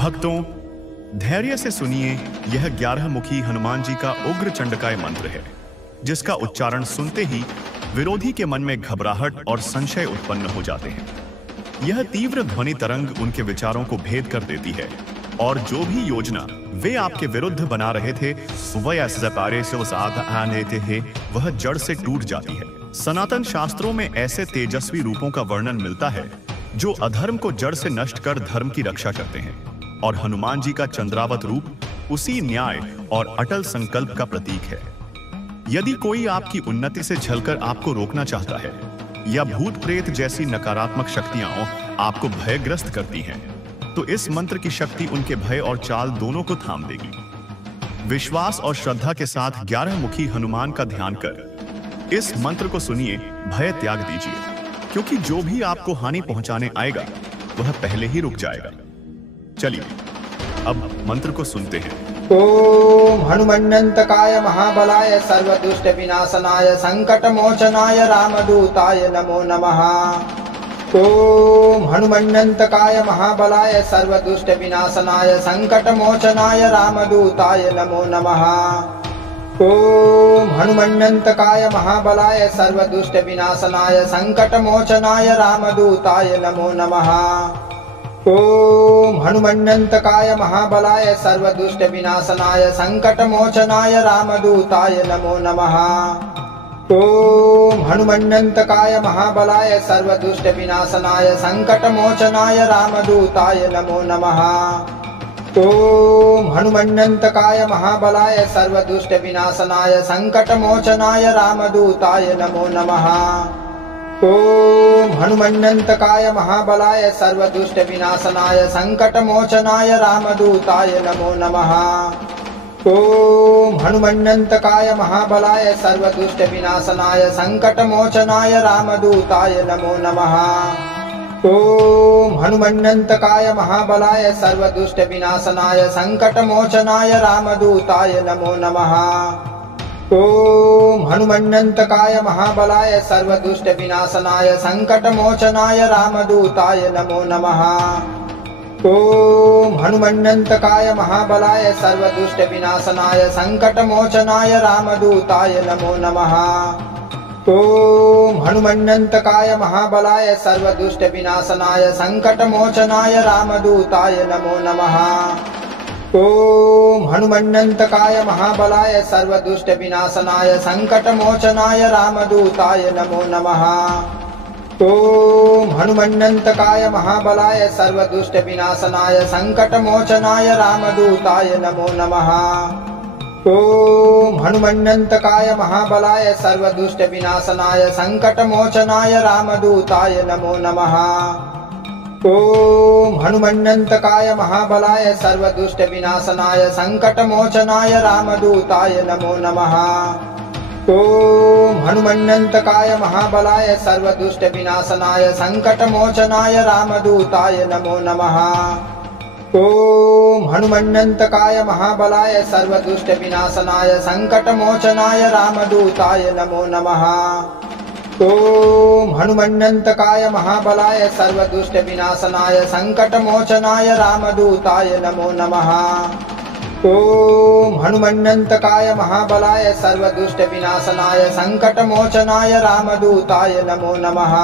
भक्तों, धैर्य से सुनिए, यह 11 मुखी हनुमान जी का उग्र चंडकाय मंत्र है, जिसका उच्चारण सुनते ही विरोधी के मन में घबराहट और संशय उत्पन्न हो जाते हैं। यह तीव्र ध्वनि तरंग उनके विचारों को भेद कर देती है और जो भी योजना वे आपके विरुद्ध बना रहे थे वह जड़ से टूट जाती है। सनातन शास्त्रों में ऐसे तेजस्वी रूपों का वर्णन मिलता है जो अधर्म को जड़ से नष्ट कर धर्म की रक्षा करते हैं, और हनुमान जी का चंद्रावत रूप उसी न्याय और अटल संकल्प का प्रतीक है। यदि कोई आपकी उन्नति से झलकर आपको रोकना चाहता है या भूत प्रेत जैसी नकारात्मक शक्तियां आपको भयग्रस्त करती हैं, तो इस मंत्र की शक्ति उनके भय और चाल दोनों को थाम देगी। विश्वास और श्रद्धा के साथ 11 मुखी हनुमान का ध्यान कर इस मंत्र को सुनिए, भय त्याग दीजिए, क्योंकि जो भी आपको हानि पहुंचाने आएगा वह पहले ही रुक जाएगा। चलिए अब मंत्र को सुनते हैं। ओम हनुमन्नंतकाय महाबलाय सर्वदुष्ट विनाशनाय संकट मोचनाय रामदूताय नमो नमः। ओम हनुमन्नंतकाय महाबलाय सर्वदुष्ट विनाशनाय संकट मोचनाय रामदूताय नमो नमः। ओम हनुमन्नंतकाय महाबलाय सर्वदुष्ट विनाशनाय संकट मोचनाय रामदूताय नमो नमः। ओम हनुमन्नंतकाय महाबलाय सर्वदुष्ट विनाशनाय संकट मोचनाय रामदूताय नमो नमः। ओम हनुमन्नंतकाय महाबलाय सर्वदुष्ट विनाशनाय संकट मोचनाय रामदूताय नमो नमः। ओम हनुमन्नंतकाय महाबलाय सर्वदुष्ट विनाशनाय संकट मोचनाय रामदूताय नमो नमः। ओम हनुमन्नंतकाय महाबलाय सर्वदुष्ट विनाशनाय संकट मोचनाय रामदूताय नमो नमः। ओम हनुमन्नंतकाय महाबलाय सर्वदुष्ट विनाशनाय संकट मोचनाय रामदूताय नमो नमः। ओम हनुमन्नंतकाय महाबलाय सर्वदुष्ट विनाशनाय संकट मोचनाय रामदूताय नमो नमः। ओम हनुमन्नंतकाय महाबलाय सर्वदुष्ट विनाशनाय संकट मोचनाय रामदूताय नमो नमः। ओम हनुमन्नंतकाय महाबलाय सर्वदुष्ट विनाशनाय संकट मोचनाय रामदूताय नमो नमः। ओम हनुमन्नंतकाय महाबलाय सर्वदुष्ट विनाशनाय संकट मोचनाय रामदूताय नमो नमः। ओम हनुमन्नंतकाय महाबलाय सर्वदुष्ट विनाशनाय संकट मोचनाय रामदूताय नमो नमः। ओम हनुमन्नंतकाय महाबलाय सर्वदुष्ट विनाशनाय संकट मोचनाय रामदूताय नमो नमः। ओम हनुमन्नंतकाय महाबलाय सर्वदुष्ट विनाशनाय संकट मोचनाय रामदूताय नमो नमः। ओम हनुमन्नंतकाय महाबलाय सर्वदुष्ट विनाशनाय संकट मोचनाय रामदूताय नमो नमः। ओम हनुमन्नंतकाय महाबलाय सर्वदुष्ट विनाशनाय संकट मोचनाय रामदूताय नमो नमः। ओम हनुमन्नंतकाय महाबलाय सर्वदुष्ट विनाशनाय संकट मोचनाय रामदूताय नमो नमः। ओम हनुमन्नंतकाय महाबलाय सर्वदुष्ट विनाशनाय संकट मोचनाय रामदूताय नमो नमः। ओम हनुमन्नंतकाय महाबलाय सर्वदुष्ट विनाशनाय संकट मोचनाय रामदूताय नमो नमः।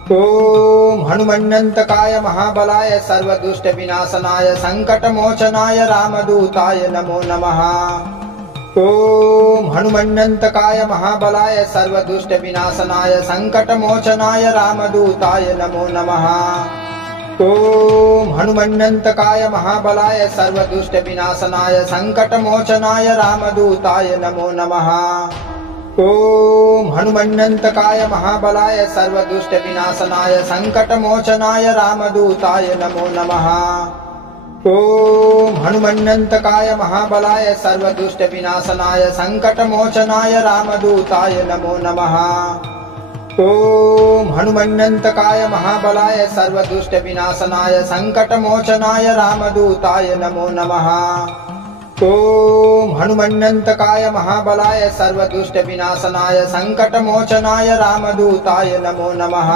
ओम हनुमन्नंतकाय महाबलाय सर्वदुष्ट विनाशनाय संकट मोचनाय रामदूताय नमो नमः। ओम हनुमन्नंतकाय महाबलाय सर्वदुष्ट विनाशनाय संकट मोचनाय रामदूताय नमो नमः। ओम हनुमन्नंतकाय महाबलाय सर्वदुष्ट विनाशनाय संकट मोचनाय रामदूताय नमो नमः। ओम हनुमन्नंतकाय महाबलाय सर्वदुष्ट विनाशनाय संकट मोचनाय रामदूताय नमो नमः। ओम हनुमन्नंतकाय महाबलाय सर्वदुष्ट विनाशनाय संकट मोचनाय रामदूताय नमो नमः। ओम हनुमन्नंतकाय महाबलाय सर्वदुष्ट विनाशनाय संकट मोचनाय रामदूताय नमो नमः। ओम हनुमन्नंतकाय महाबलाय सर्वदुष्ट विनाशनाय संकट मोचनाय रामदूताय नमो नमः।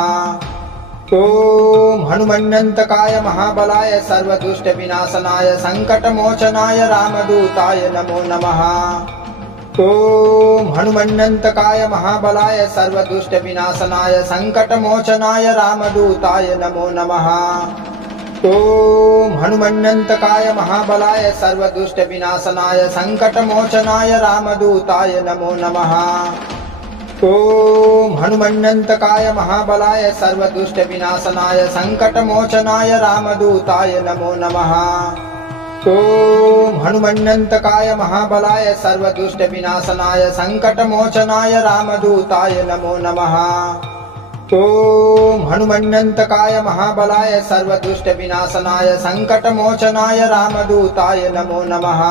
ॐ हनुमन्यन्तकाय महाबलाय सर्वदुष्टविनाशनाय सङ्कटमोचनाय रामदूताय नमो नमः। ॐ हनुमन्यन्तकाय महाबलाय सर्वदुष्टविनाशनाय सङ्कटमोचनाय रामदूताय नमो नमः। ॐ हनुमन्यन्तकाय महाबलाय सर्वदुष्टविनाशनाय सङ्कटमोचनाय रामदूताय नमो नमः। ॐ हनुमन्यन्तकाय महाबलाय सर्वदुष्टविनाशनाय सङ्कटमोचनाय रामदूताय नमो नमः। ॐ हनुमन्यन्तकाय महाबलाय सर्वदुष्टविनाशनाय सङ्कटमोचनाय रामदूताय नमो नमः। ॐ हनुमन्यन्तकाय महाबलाय सर्वदुष्टविनाशनाय सङ्कटमोचनाय रामदूताय नमो नमः।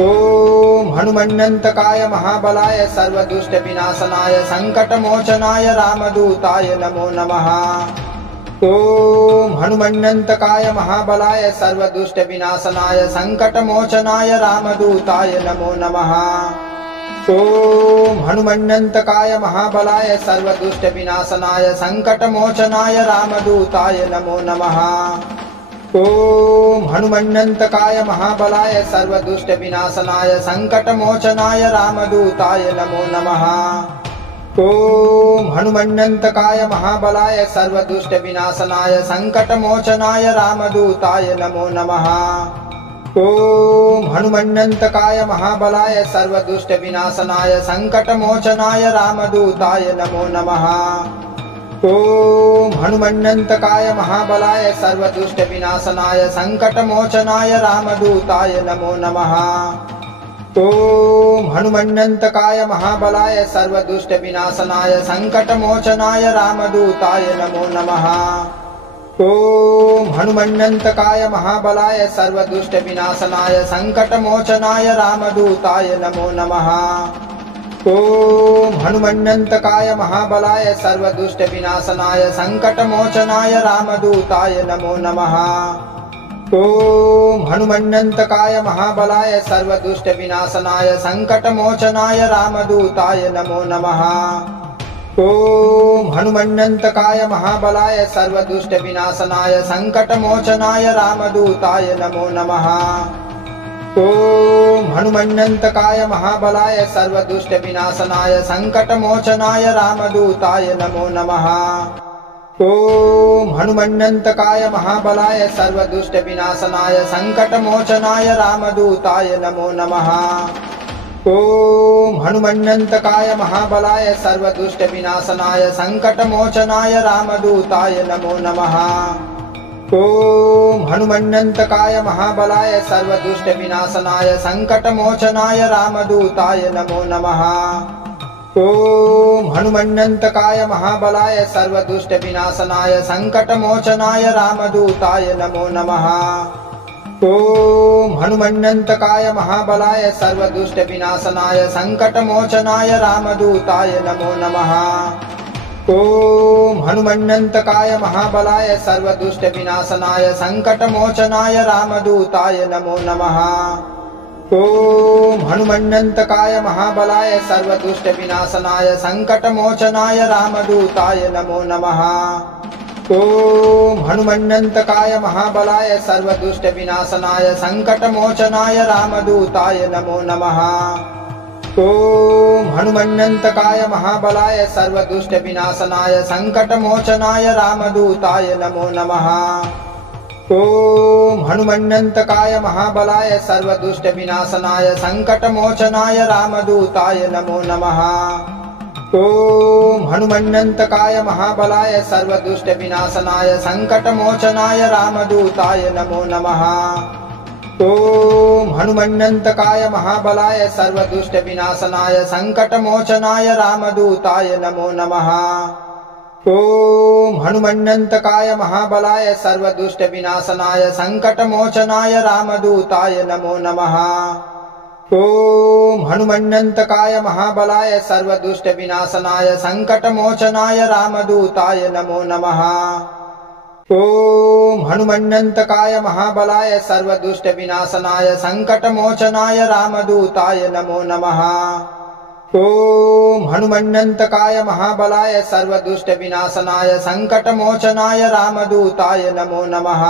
ॐ हनुमन्यन्तकाय महाबलाय सर्वदुष्टविनाशनाय सङ्कटमोचनाय रामदूताय नमो नमः। ॐ हनुमन्यन्तकाय महाबलाय सर्वदुष्टविनाशनाय सङ्कटमोचनाय रामदूताय नमो नमः। ॐ हनुमन्यन्तकाय महाबलाय सर्वदुष्टविनाशनाय सङ्कटमोचनाय रामदूताय नमो नमः। ॐ हनुमन्यन्तकाय महाबलाय सर्वदुष्टविनाशनाय सङ्कटमोचनाय रामदूताय नमो नमः। ॐ हनुमन्यन्तकाय महाबलाय सर्वदुष्टविनाशनाय सङ्कटमोचनाय रामदूताय नमो नमः। ॐ हनुमन्यन्तकाय महाबलाय सर्वदुष्टविनाशनाय सङ्कटमोचनाय रामदूताय नमो नमः। ॐ हनुमन्यन्तकाय महाबलाय सर्वदुष्टविनाशनाय सङ्कटमोचनाय रामदूताय नमो नमः। ॐ हनुमन्यन्तकाय महाबलाय सर्वदुष्टविनाशनाय सङ्कटमोचनाय रामदूताय नमो नमः। ॐ हनुमन्यन्तकाय महाबलाय सर्वदुष्टविनाशनाय सङ्कटमोचनाय रामदूताय नमो नमः। ॐ हनुमन्यन्तकाय महाबलाय सर्वदुष्टविनाशनाय सङ्कटमोचनाय रामदूताय नमो नमः। ॐ हनुमन्यन्तकाय महाबलाय सर्वदुष्टविनाशनाय सङ्कटमोचनाय रामदूताय नमो नमः। ॐ हनुमन्यन्तकाय महाबलाय सर्वदुष्टविनाशनाय सङ्कटमोचनाय रामदूताय नमो नमः। ॐ हनुमन्यन्तकाय महाबलाय सर्वदुष्टविनाशनाय सङ्कटमोचनाय रामदूताय नमो नमः। ॐ हनुमन्यन्तकाय महाबलाय सर्वदुष्टविनाशनाय सङ्कटमोचनाय रामदूताय नमो नमः। ॐ हनुमन्यन्तकाय महाबलाय सर्वदुष्टविनाशनाय सङ्कटमोचनाय रामदूताय नमो नमः। ॐ हनुमन्यन्तकाय महाबलाय सर्वदुष्टविनाशनाय सङ्कटमोचनाय रामदूताय नमो नमः। ॐ हनुमन्यन्तकाय महाबलाय सर्वदुष्टविनाशनाय सङ्कटमोचनाय रामदूताय नमो नमः। ॐ हनुमन्यन्तकाय महाबलाय सर्वदुष्टविनाशनाय सङ्कटमोचनाय रामदूताय नमो नमः। ॐ हनुमन्यन्तकाय महाबलाय सर्वदुष्टविनाशनाय सङ्कटमोचनाय रामदूताय नमो नमः। ॐ हनुमन्यन्तकाय महाबलाय सर्वदुष्टविनाशनाय सङ्कटमोचनाय रामदूताय नमो नमः। ॐ हनुमन्यन्तकाय महाबलाय सर्वदुष्टविनाशनाय सङ्कटमोचनाय रामदूताय नमो नमः। ॐ हनुमन्यन्तकाय महाबलाय सर्वदुष्टविनाशनाय सङ्कटमोचनाय रामदूताय नमो नमः। ॐ हनुमन्यन्तकाय महाबलाय सर्वदुष्टविनाशनाय सङ्कटमोचनाय रामदूताय नमो नमः। ॐ हनुमन्यन्तकाय महाबलाय सर्वदुष्टविनाशनाय सङ्कटमोचनाय रामदूताय नमो नमः। ॐ हनुमन्यन्तकाय महाबलाय सर्वदुष्टविनाशनाय सङ्कटमोचनाय रामदूताय नमो नमः। ॐ हनुमन्यन्तकाय महाबलाय सर्वदुष्टविनाशनाय सङ्कटमोचनाय रामदूताय नमो नमः। ॐ हनुमन्यन्तकाय महाबलाय सर्वदुष्टविनाशनाय सङ्कटमोचनाय रामदूताय नमो नमः। ॐ हनुमन्यन्तकाय महाबलाय सर्वदुष्टविनाशनाय सङ्कटमोचनाय रामदूताय नमो नमः। ॐ हनुमन्यन्तकाय महाबलाय सर्वदुष्टविनाशनाय सङ्कटमोचनाय रामदूताय नमो नमः।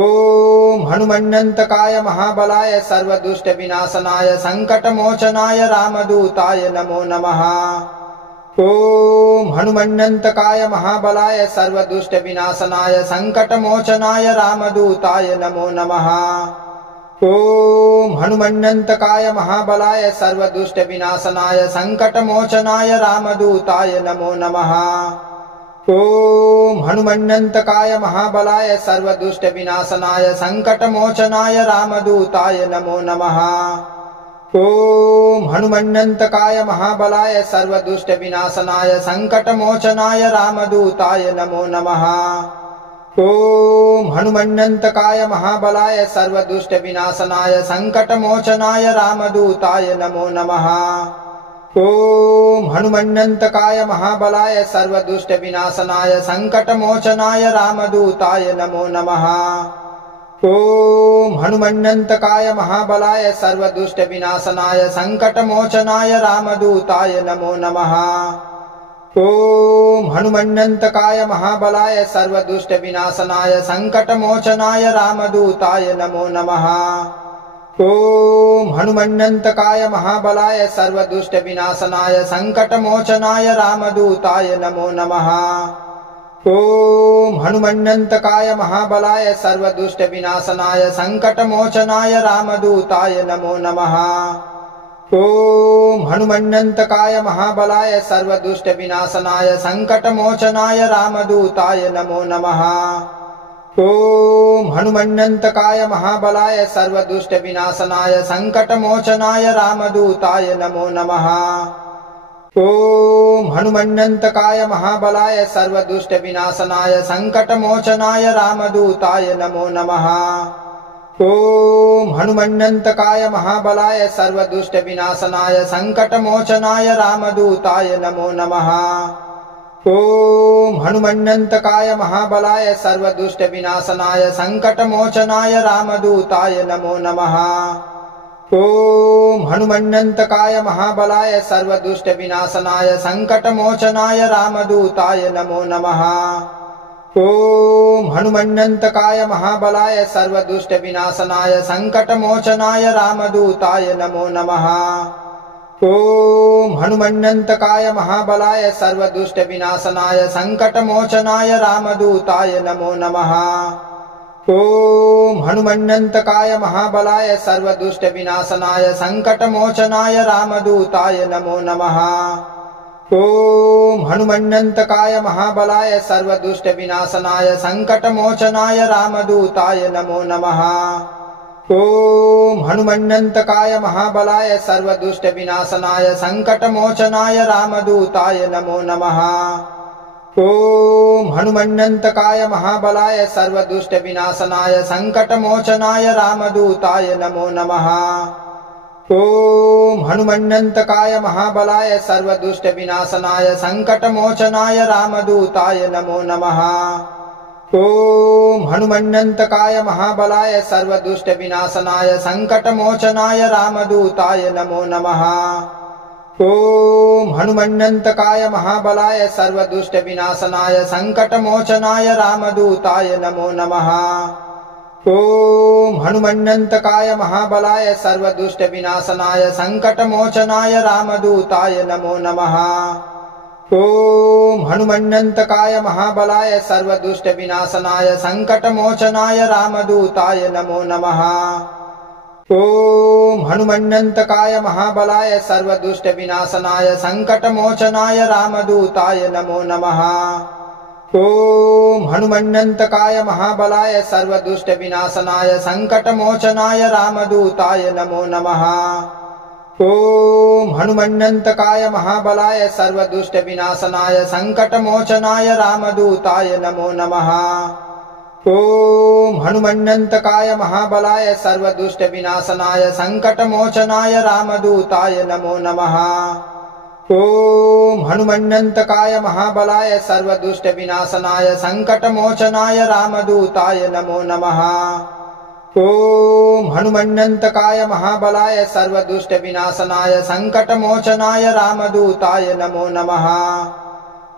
ॐ हनुमन्यन्तकाय महाबलाय सर्वदुष्टविनाशनाय सङ्कटमोचनाय रामदूताय नमो नमः। ॐ हनुमन्यन्तकाय महाबलाय सर्वदुष्टविनाशनाय सङ्कटमोचनाय रामदूताय नमो नमः। ॐ हनुमन्यन्तकाय महाबलाय सर्वदुष्टविनाशनाय सङ्कटमोचनाय रामदूताय नमो नमः। ॐ हनुमन्यन्तकाय महाबलाय सर्वदुष्टविनाशनाय सङ्कटमोचनाय रामदूताय नमो नमः। ॐ हनुमन्यन्तकाय महाबलाय सर्वदुष्टविनाशनाय सङ्कटमोचनाय रामदूताय नमो नमः। ॐ हनुमन्यन्तकाय महाबलाय सर्वदुष्टविनाशनाय सङ्कटमोचनाय रामदूताय नमो नमः। ॐ हनुमन्यन्तकाय महाबलाय सर्वदुष्टविनाशनाय सङ्कटमोचनाय रामदूताय नमो नमः। ॐ हनुमन्यन्तकाय महाबलाय सर्वदुष्टविनाशनाय सङ्कटमोचनाय रामदूताय नमो नमः। ॐ हनुमन्यन्तकाय महाबलाय सर्वदुष्टविनाशनाय सङ्कटमोचनाय रामदूताय नमो नमः। ॐ हनुमन्यन्तकाय महाबलाय सर्वदुष्टविनाशनाय सङ्कटमोचनाय रामदूताय नमो नमः। ॐ हनुमन्यन्तकाय महाबलाय सर्वदुष्टविनाशनाय सङ्कटमोचनाय रामदूताय नमो नमः। ॐ हनुमन्यन्तकाय महाबलाय सर्वदुष्टविनाशनाय सङ्कटमोचनाय रामदूताय नमो नमः। ॐ हनुमन्यन्तकाय महाबलाय सर्वदुष्टविनाशनाय सङ्कटमोचनाय रामदूताय नमो नमः। ॐ हनुमन्यन्तकाय महाबलाय सर्वदुष्टविनाशनाय सङ्कटमोचनाय रामदूताय नमो नमः। ॐ हनुमन्यन्तकाय महाबलाय सर्वदुष्टविनाशनाय सङ्कटमोचनाय रामदूताय नमो नमः। ॐ हनुमन्यन्तकाय महाबलाय सर्वदुष्टविनाशनाय सङ्कटमोचनाय रामदूताय नमो नमः। ॐ हनुमन्यन्तकाय महाबलाय सर्वदुष्टविनाशनाय सङ्कटमोचनाय रामदूताय नमो नमः। ॐ हनुमन्यन्तकाय महाबलाय सर्वदुष्टविनाशनाय सङ्कटमोचनाय रामदूताय नमो नमः। ॐ हनुमन्यन्तकाय महाबलाय सर्वदुष्टविनाशनाय सङ्कटमोचनाय रामदूताय नमो नमः। ॐ हनुमन्यन्तकाय महाबलाय सर्वदुष्टविनाशनाय सङ्कटमोचनाय रामदूताय नमो नमः। ॐ हनुमन्यन्तकाय महाबलाय सर्वदुष्टविनाशनाय सङ्कटमोचनाय रामदूताय नमो नमः। ॐ हनुमन्यन्तकाय महाबलाय सर्वदुष्टविनाशनाय सङ्कटमोचनाय रामदूताय नमो नमः। ॐ हनुमन्यन्तकाय महाबलाय सर्वदुष्टविनाशनाय सङ्कटमोचनाय रामदूताय नमो नमः। ॐ हनुमन्यन्तकाय महाबलाय सर्वदुष्टविनाशनाय सङ्कटमोचनाय रामदूताय नमो नमः। ॐ हनुमन्यन्तकाय महाबलाय सर्वदुष्टविनाशनाय सङ्कटमोचनाय रामदूताय नमो नमः। ॐ हनुमन्यन्तकाय महाबलाय सर्वदुष्टविनाशनाय सङ्कटमोचनाय रामदूताय नमो नमः। ॐ हनुमन्यन्तकाय महाबलाय सर्वदुष्टविनाशनाय सङ्कटमोचनाय रामदूताय नमो नमः। ॐ हनुमन्यन्तकाय महाबलाय सर्वदुष्टविनाशनाय सङ्कटमोचनाय रामदूताय नमो नमः। ॐ हनुमन्यन्तकाय महाबलाय सर्वदुष्टविनाशनाय सङ्कटमोचनाय रामदूताय नमो नमः। ॐ हनुमन्यन्तकाय महाबलाय सर्वदुष्टविनाशनाय सङ्कटमोचनाय रामदूताय नमो नमः। ॐ हनुमन्यन्तकाय महाबलाय सर्वदुष्टविनाशनाय सङ्कटमोचनाय रामदूताय नमो नमः। ॐ हनुमन्यन्तकाय महाबलाय सर्वदुष्टविनाशनाय सङ्कटमोचनाय रामदूताय नमो नमः। ॐ हनुमन्यन्तकाय महाबलाय सर्वदुष्टविनाशनाय सङ्कटमोचनाय रामदूताय नमो नमः। ॐ हनुमन्यन्तकाय महाबलाय सर्वदुष्टविनाशनाय सङ्कटमोचनाय रामदूताय नमो नमः।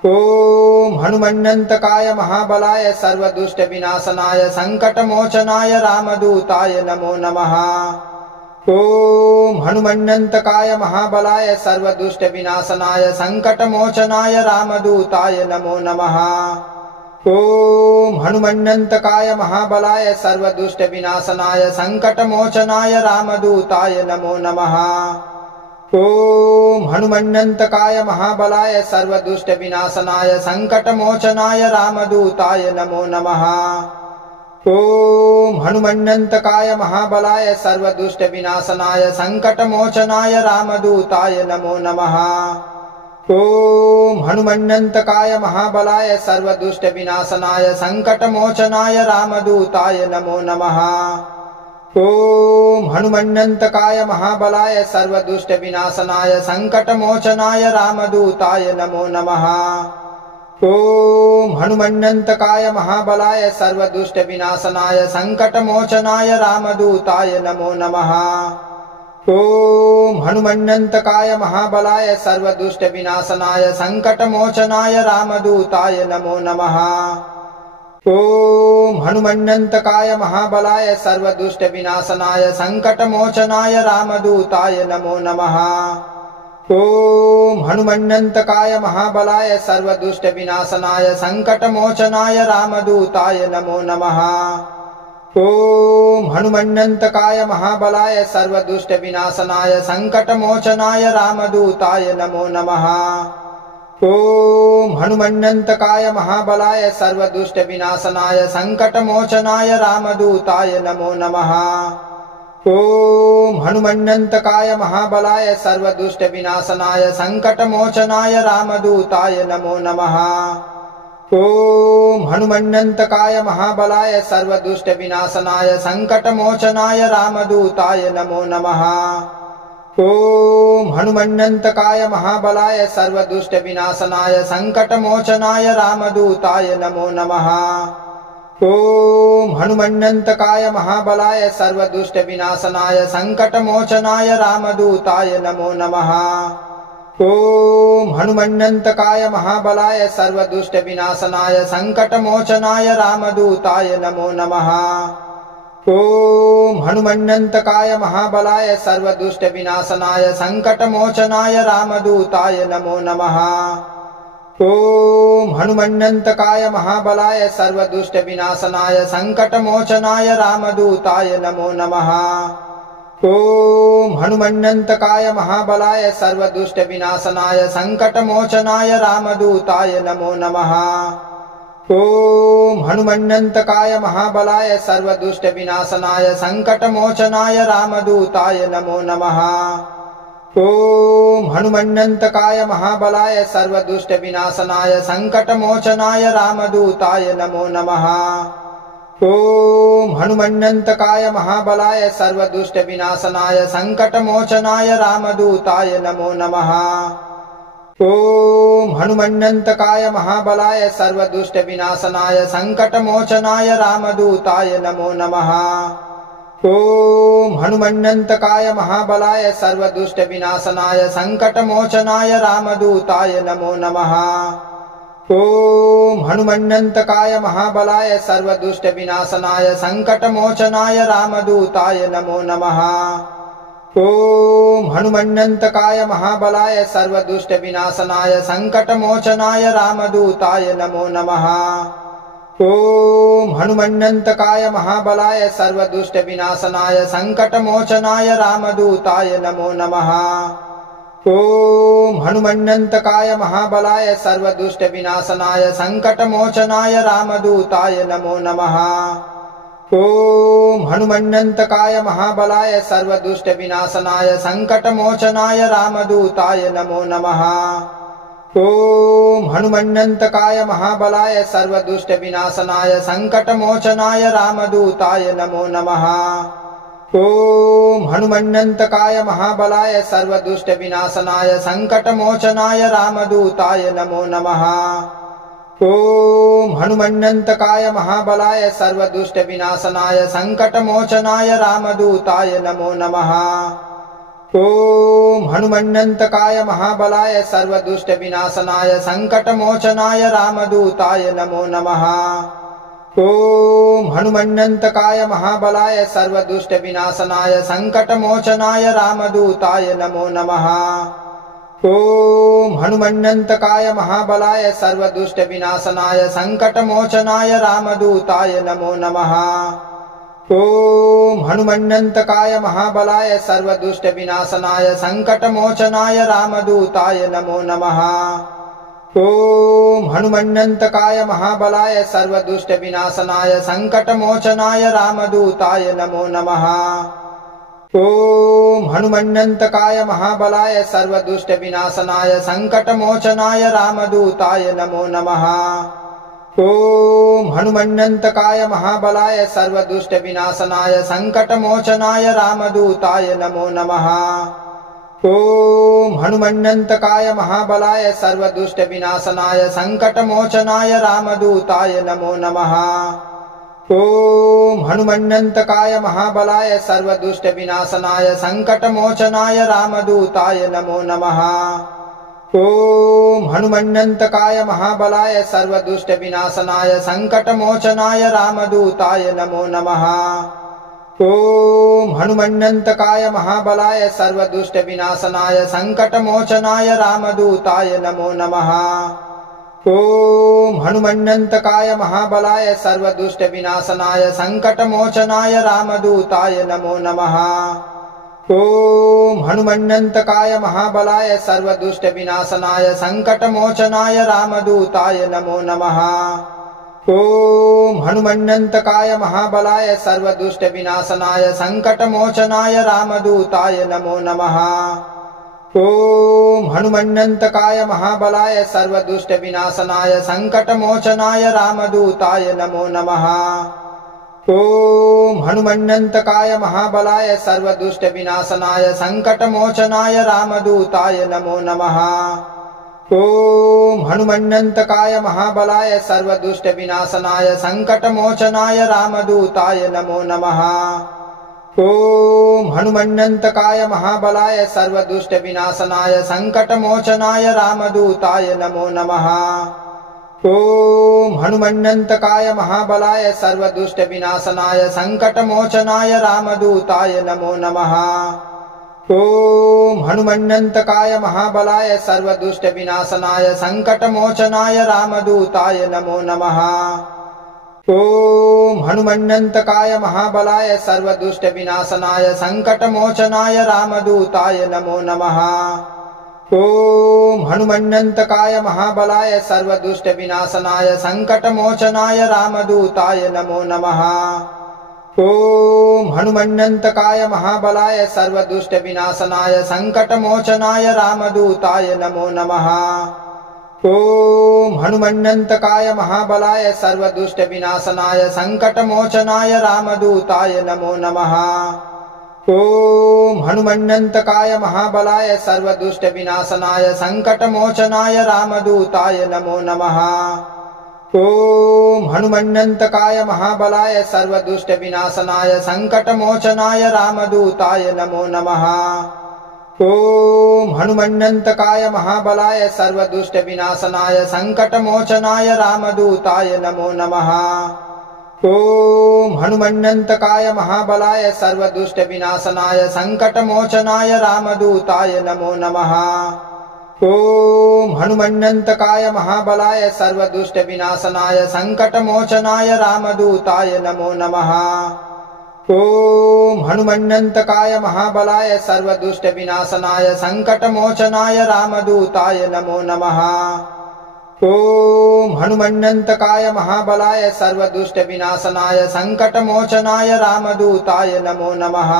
ॐ हनुमन्यन्तकाय महाबलाय सर्वदुष्टविनाशनाय सङ्कटमोचनाय रामदूताय नमो नमः। ॐ हनुमन्यन्तकाय महाबलाय सर्वदुष्टविनाशनाय सङ्कटमोचनाय रामदूताय नमो नमः। ॐ हनुमन्यन्तकाय महाबलाय सर्वदुष्टविनाशनाय सङ्कटमोचनाय रामदूताय नमो नमः। ॐ हनुमन्यन्तकाय महाबलाय सर्वदुष्टविनाशनाय सङ्कटमोचनाय रामदूताय नमो नमः। ॐ हनुमन्यन्तकाय महाबलाय सर्वदुष्टविनाशनाय सङ्कटमोचनाय रामदूताय नमो नमः। ॐ हनुमन्यन्तकाय महाबलाय सर्वदुष्टविनाशनाय सङ्कटमोचनाय रामदूताय नमो नमः। ॐ हनुमन्यन्तकाय महाबलाय सर्वदुष्टविनाशनाय सङ्कटमोचनाय रामदूताय नमो नमः। ॐ हनुमन्यन्तकाय महाबलाय सर्वदुष्टविनाशनाय सङ्कटमोचनाय रामदूताय नमो नमः। ॐ हनुमन्यन्तकाय महाबलाय सर्वदुष्टविनाशनाय सङ्कटमोचनाय रामदूताय नमो नमः। ॐ हनुमन्यन्तकाय महाबलाय सर्वदुष्टविनाशनाय सङ्कटमोचनाय रामदूताय नमो नमः। ॐ हनुमन्यन्तकाय महाबलाय सर्वदुष्टविनाशनाय सङ्कटमोचनाय रामदूताय नमो नमः। ॐ हनुमन्यन्तकाय महाबलाय सर्वदुष्टविनाशनाय सङ्कटमोचनाय रामदूताय नमो नमः। ॐ हनुमन्यन्तकाय महाबलाय सर्वदुष्टविनाशनाय सङ्कटमोचनाय रामदूताय नमो नमः। ॐ हनुमन्यन्तकाय महाबलाय सर्वदुष्टविनाशनाय सङ्कटमोचनाय रामदूताय नमो नमः। ॐ हनुमन्यन्तकाय महाबलाय सर्वदुष्टविनाशनाय सङ्कटमोचनाय रामदूताय नमो नमः। ॐ हनुमन्यन्तकाय महाबलाय सर्वदुष्टविनाशनाय सङ्कटमोचनाय रामदूताय नमो नमः। ॐ हनुमन्यन्तकाय महाबलाय सर्वदुष्टविनाशनाय सङ्कटमोचनाय रामदूताय नमो नमः। ॐ हनुमन्यन्तकाय महाबलाय सर्वदुष्टविनाशनाय सङ्कटमोचनाय रामदूताय नमो नमः। ॐ हनुमन्यन्तकाय महाबलाय सर्वदुष्टविनाशनाय सङ्कटमोचनाय रामदूताय नमो नमः। ॐ हनुमन्यन्तकाय महाबलाय सर्वदुष्टविनाशनाय सङ्कटमोचनाय रामदूताय नमो नमः। ॐ हनुमन्यन्तकाय महाबलाय सर्वदुष्टविनाशनाय सङ्कटमोचनाय रामदूताय नमो नमः। ॐ हनुमन्यन्तकाय महाबलाय सर्वदुष्टविनाशनाय सङ्कटमोचनाय रामदूताय नमो नमः। ॐ हनुमन्यन्तकाय महाबलाय सर्वदुष्टविनाशनाय सङ्कटमोचनाय रामदूताय नमो नमः। ॐ हनुमन्यन्तकाय महाबलाय सर्वदुष्टविनाशनाय सङ्कटमोचनाय रामदूताय नमो नमः। ॐ हनुमन्यन्तकाय महाबलाय सर्वदुष्टविनाशनाय सङ्कटमोचनाय रामदूताय नमो नमः। ॐ हनुमन्यन्तकाय महाबलाय सर्वदुष्टविनाशनाय सङ्कटमोचनाय रामदूताय नमो नमः। ॐ हनुमन्यन्तकाय महाबलाय सर्वदुष्टविनाशनाय सङ्कटमोचनाय रामदूताय नमो नमः। ॐ हनुमन्यन्तकाय महाबलाय सर्वदुष्टविनाशनाय सङ्कटमोचनाय रामदूताय नमो नमः। ॐ हनुमन्यन्तकाय महाबलाय सर्वदुष्टविनाशनाय सङ्कटमोचनाय रामदूताय नमो नमः। ॐ हनुमन्यन्तकाय महाबलाय सर्वदुष्टविनाशनाय सङ्कटमोचनाय रामदूताय नमो नमः। ॐ हनुमन्यन्तकाय महाबलाय सर्वदुष्टविनाशनाय सङ्कटमोचनाय रामदूताय नमो नमः। ॐ हनुमन्यन्तकाय महाबलाय सर्वदुष्टविनाशनाय सङ्कटमोचनाय रामदूताय नमो नमः। ॐ हनुमन्यन्तकाय महाबलाय सर्वदुष्टविनाशनाय सङ्कटमोचनाय रामदूताय नमो नमः। ॐ हनुमन्नन्तकाय महाबलाय सर्वदुष्टविनाशनाय सङ्कटमोचनाय रामदूताय नमो नमः। ॐ हनुमन्नन्तकाय महाबलाय सर्वदुष्टविनाशनाय सङ्कटमोचनाय रामदूताय नमो नमः। ॐ हनुमन्नन्तकाय महाबलाय सर्वदुष्टविनाशनाय सङ्कटमोचनाय रामदूताय नमो नमः। ॐ हनुमन्नन्तकाय महाबलाय सर्वदुष्टविनाशनाय सङ्कटमोचनाय रामदूताय नमो नमः। ॐ हनुमन्नन्तकाय महाबलाय सर्वदुष्टविनाशनाय सङ्कटमोचनाय रामदूताय नमो नमः। ॐ हनुमन्नन्तकाय महाबलाय सर्वदुष्टविनाशनाय सङ्कटमोचनाय रामदूताय नमो नमः। ॐ हनुमन्नन्तकाय महाबलाय सर्वदुष्टविनाशनाय सङ्कटमोचनाय रामदूताय नमो नमः। ॐ हनुमन्नन्तकाय महाबलाय सर्वदुष्टविनाशनाय सङ्कटमोचनाय रामदूताय नमो नमः। ॐ हनुमन्नन्तकाय महाबलाय सर्वदुष्टविनाशनाय सङ्कटमोचनाय रामदूताय नमो नमः। ॐ हनुमन्नन्तकाय महाबलाय सर्वदुष्टविनाशनाय सङ्कटमोचनाय रामदूताय नमो नमः। ॐ हनुमन्नन्तकाय महाबलाय सर्वदुष्टविनाशनाय सङ्कटमोचनाय रामदूताय नमो नमः। ॐ हनुमन्नन्तकाय महाबलाय सर्वदुष्टविनाशनाय सङ्कटमोचनाय रामदूताय नमो नमः। ॐ हनुमन्नन्तकाय महाबलाय सर्वदुष्टविनाशनाय सङ्कटमोचनाय रामदूताय नमो नमः। ॐ हनुमन्नन्तकाय महाबलाय सर्वदुष्टविनाशनाय सङ्कटमोचनाय रामदूताय नमो नमः। ॐ हनुमन्नन्तकाय महाबलाय सर्वदुष्टविनाशनाय सङ्कटमोचनाय रामदूताय नमो नमः। ॐ हनुमन्नन्तकाय महाबलाय सर्वदुष्टविनाशनाय सङ्कटमोचनाय रामदूताय नमो नमः। ॐ हनुमन्नन्तकाय महाबलाय सर्वदुष्टविनाशनाय सङ्कटमोचनाय रामदूताय नमो नमः। ॐ हनुमन्नन्तकाय महाबलाय सर्वदुष्टविनाशनाय सङ्कटमोचनाय रामदूताय नमो नमः। ॐ हनुमन्नन्तकाय महाबलाय सर्वदुष्टविनाशनाय सङ्कटमोचनाय रामदूताय नमो नमः। ॐ हनुमन्नन्तकाय महाबलाय सर्वदुष्टविनाशनाय सङ्कटमोचनाय रामदूताय नमो नमः। ॐ हनुमन्नन्तकाय महाबलाय सर्वदुष्टविनाशनाय सङ्कटमोचनाय रामदूताय नमो नमः। ॐ हनुमन्नन्तकाय महाबलाय सर्वदुष्टविनाशनाय सङ्कटमोचनाय रामदूताय नमो नमः। ॐ हनुमन्नन्तकाय महाबलाय सर्वदुष्टविनाशनाय सङ्कटमोचनाय रामदूताय नमो नमः। ॐ हनुमन्नन्तकाय महाबलाय सर्वदुष्टविनाशनाय सङ्कटमोचनाय रामदूताय नमो नमः। ॐ हनुमन्नन्तकाय महाबलाय सर्वदुष्टविनाशनाय सङ्कटमोचनाय रामदूताय नमो नमः। ॐ हनुमन्नन्तकाय महाबलाय सर्वदुष्टविनाशनाय सङ्कटमोचनाय रामदूताय नमो नमः। ॐ हनुमन्नन्तकाय महाबलाय सर्वदुष्टविनाशनाय सङ्कटमोचनाय रामदूताय नमो नमः। ॐ हनुमन्नन्तकाय महाबलाय सर्वदुष्टविनाशनाय सङ्कटमोचनाय रामदूताय नमो नमः। ॐ हनुमन्नन्तकाय महाबलाय सर्वदुष्टविनाशनाय सङ्कटमोचनाय रामदूताय नमो नमः। ॐ हनुमन्नन्तकाय महाबलाय सर्वदुष्टविनाशनाय सङ्कटमोचनाय रामदूताय नमो नमः। ॐ हनुमन्नन्तकाय महाबलाय सर्वदुष्टविनाशनाय सङ्कटमोचनाय रामदूताय नमो नमः। ॐ हनुमन्नन्तकाय महाबलाय सर्वदुष्टविनाशनाय सङ्कटमोचनाय रामदूताय नमो नमः।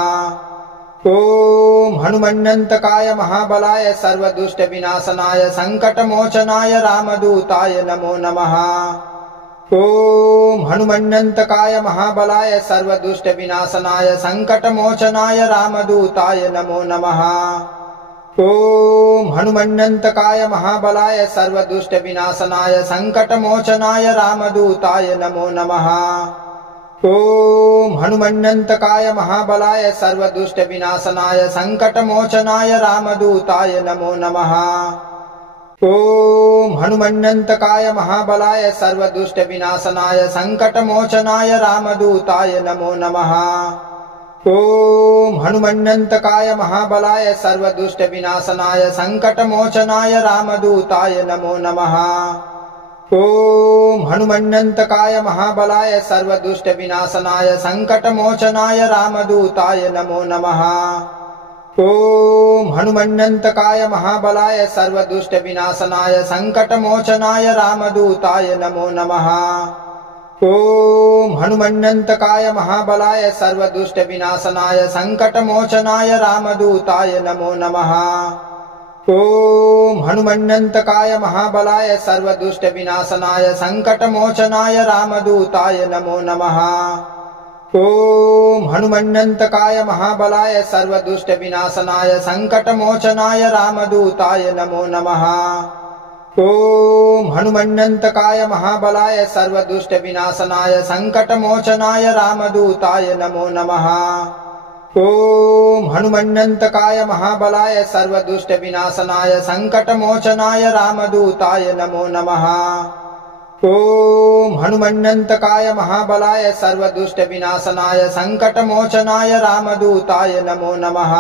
ॐ हनुमन्नन्तकाय महाबलाय सर्वदुष्टविनाशनाय सङ्कटमोचनाय रामदूताय नमो नमः। ॐ हनुमन्नन्तकाय महाबलाय सर्वदुष्टविनाशनाय सङ्कटमोचनाय रामदूताय नमो नमः। ॐ हनुमन्यन्तकाय महाबलाय सर्वदुष्टविनाशनाय सङ्कटमोचनाय रामदूताय नमो नमः। ॐ हनुमन्यन्तकाय महाबलाय सर्वदुष्टविनाशनाय सङ्कटमोचनाय रामदूताय नमो नमः। ॐ हनुमन्यन्तकाय महाबलाय सर्वदुष्टविनाशनाय सङ्कटमोचनाय रामदूताय नमो नमः। ॐ हनुमन्यन्तकाय महाबलाय सर्वदुष्टविनाशनाय सङ्कटमोचनाय रामदूताय नमो नमः। ॐ हनुमन्यन्तकाय महाबलाय सर्वदुष्टविनाशनाय सङ्कटमोचनाय रामदूताय नमो नमः। ॐ हनुमन्यन्तकाय महाबलाय सर्वदुष्टविनाशनाय सङ्कटमोचनाय रामदूताय नमो नमः। ॐ हनुमन्यन्तकाय महाबलाय सर्वदुष्टविनाशनाय सङ्कटमोचनाय रामदूताय नमो नमः। ॐ हनुमन्यन्तकाय महाबलाय सर्वदुष्टविनाशनाय सङ्कटमोचनाय रामदूताय नमो नमः। ॐ हनुमन्यन्तकाय महाबलाय सर्वदुष्टविनाशनाय सङ्कटमोचनाय रामदूताय नमो नमः। ॐ हनुमन्यन्तकाय महाबलाय सर्वदुष्टविनाशनाय सङ्कटमोचनाय रामदूताय नमो नमः। ॐ हनुमन्यन्तकाय महाबलाय सर्वदुष्टविनाशनाय सङ्कटमोचनाय रामदूताय नमो नमः। ॐ हनुमन्यन्तकाय महाबलाय सर्वदुष्टविनाशनाय सङ्कटमोचनाय रामदूताय नमो नमः।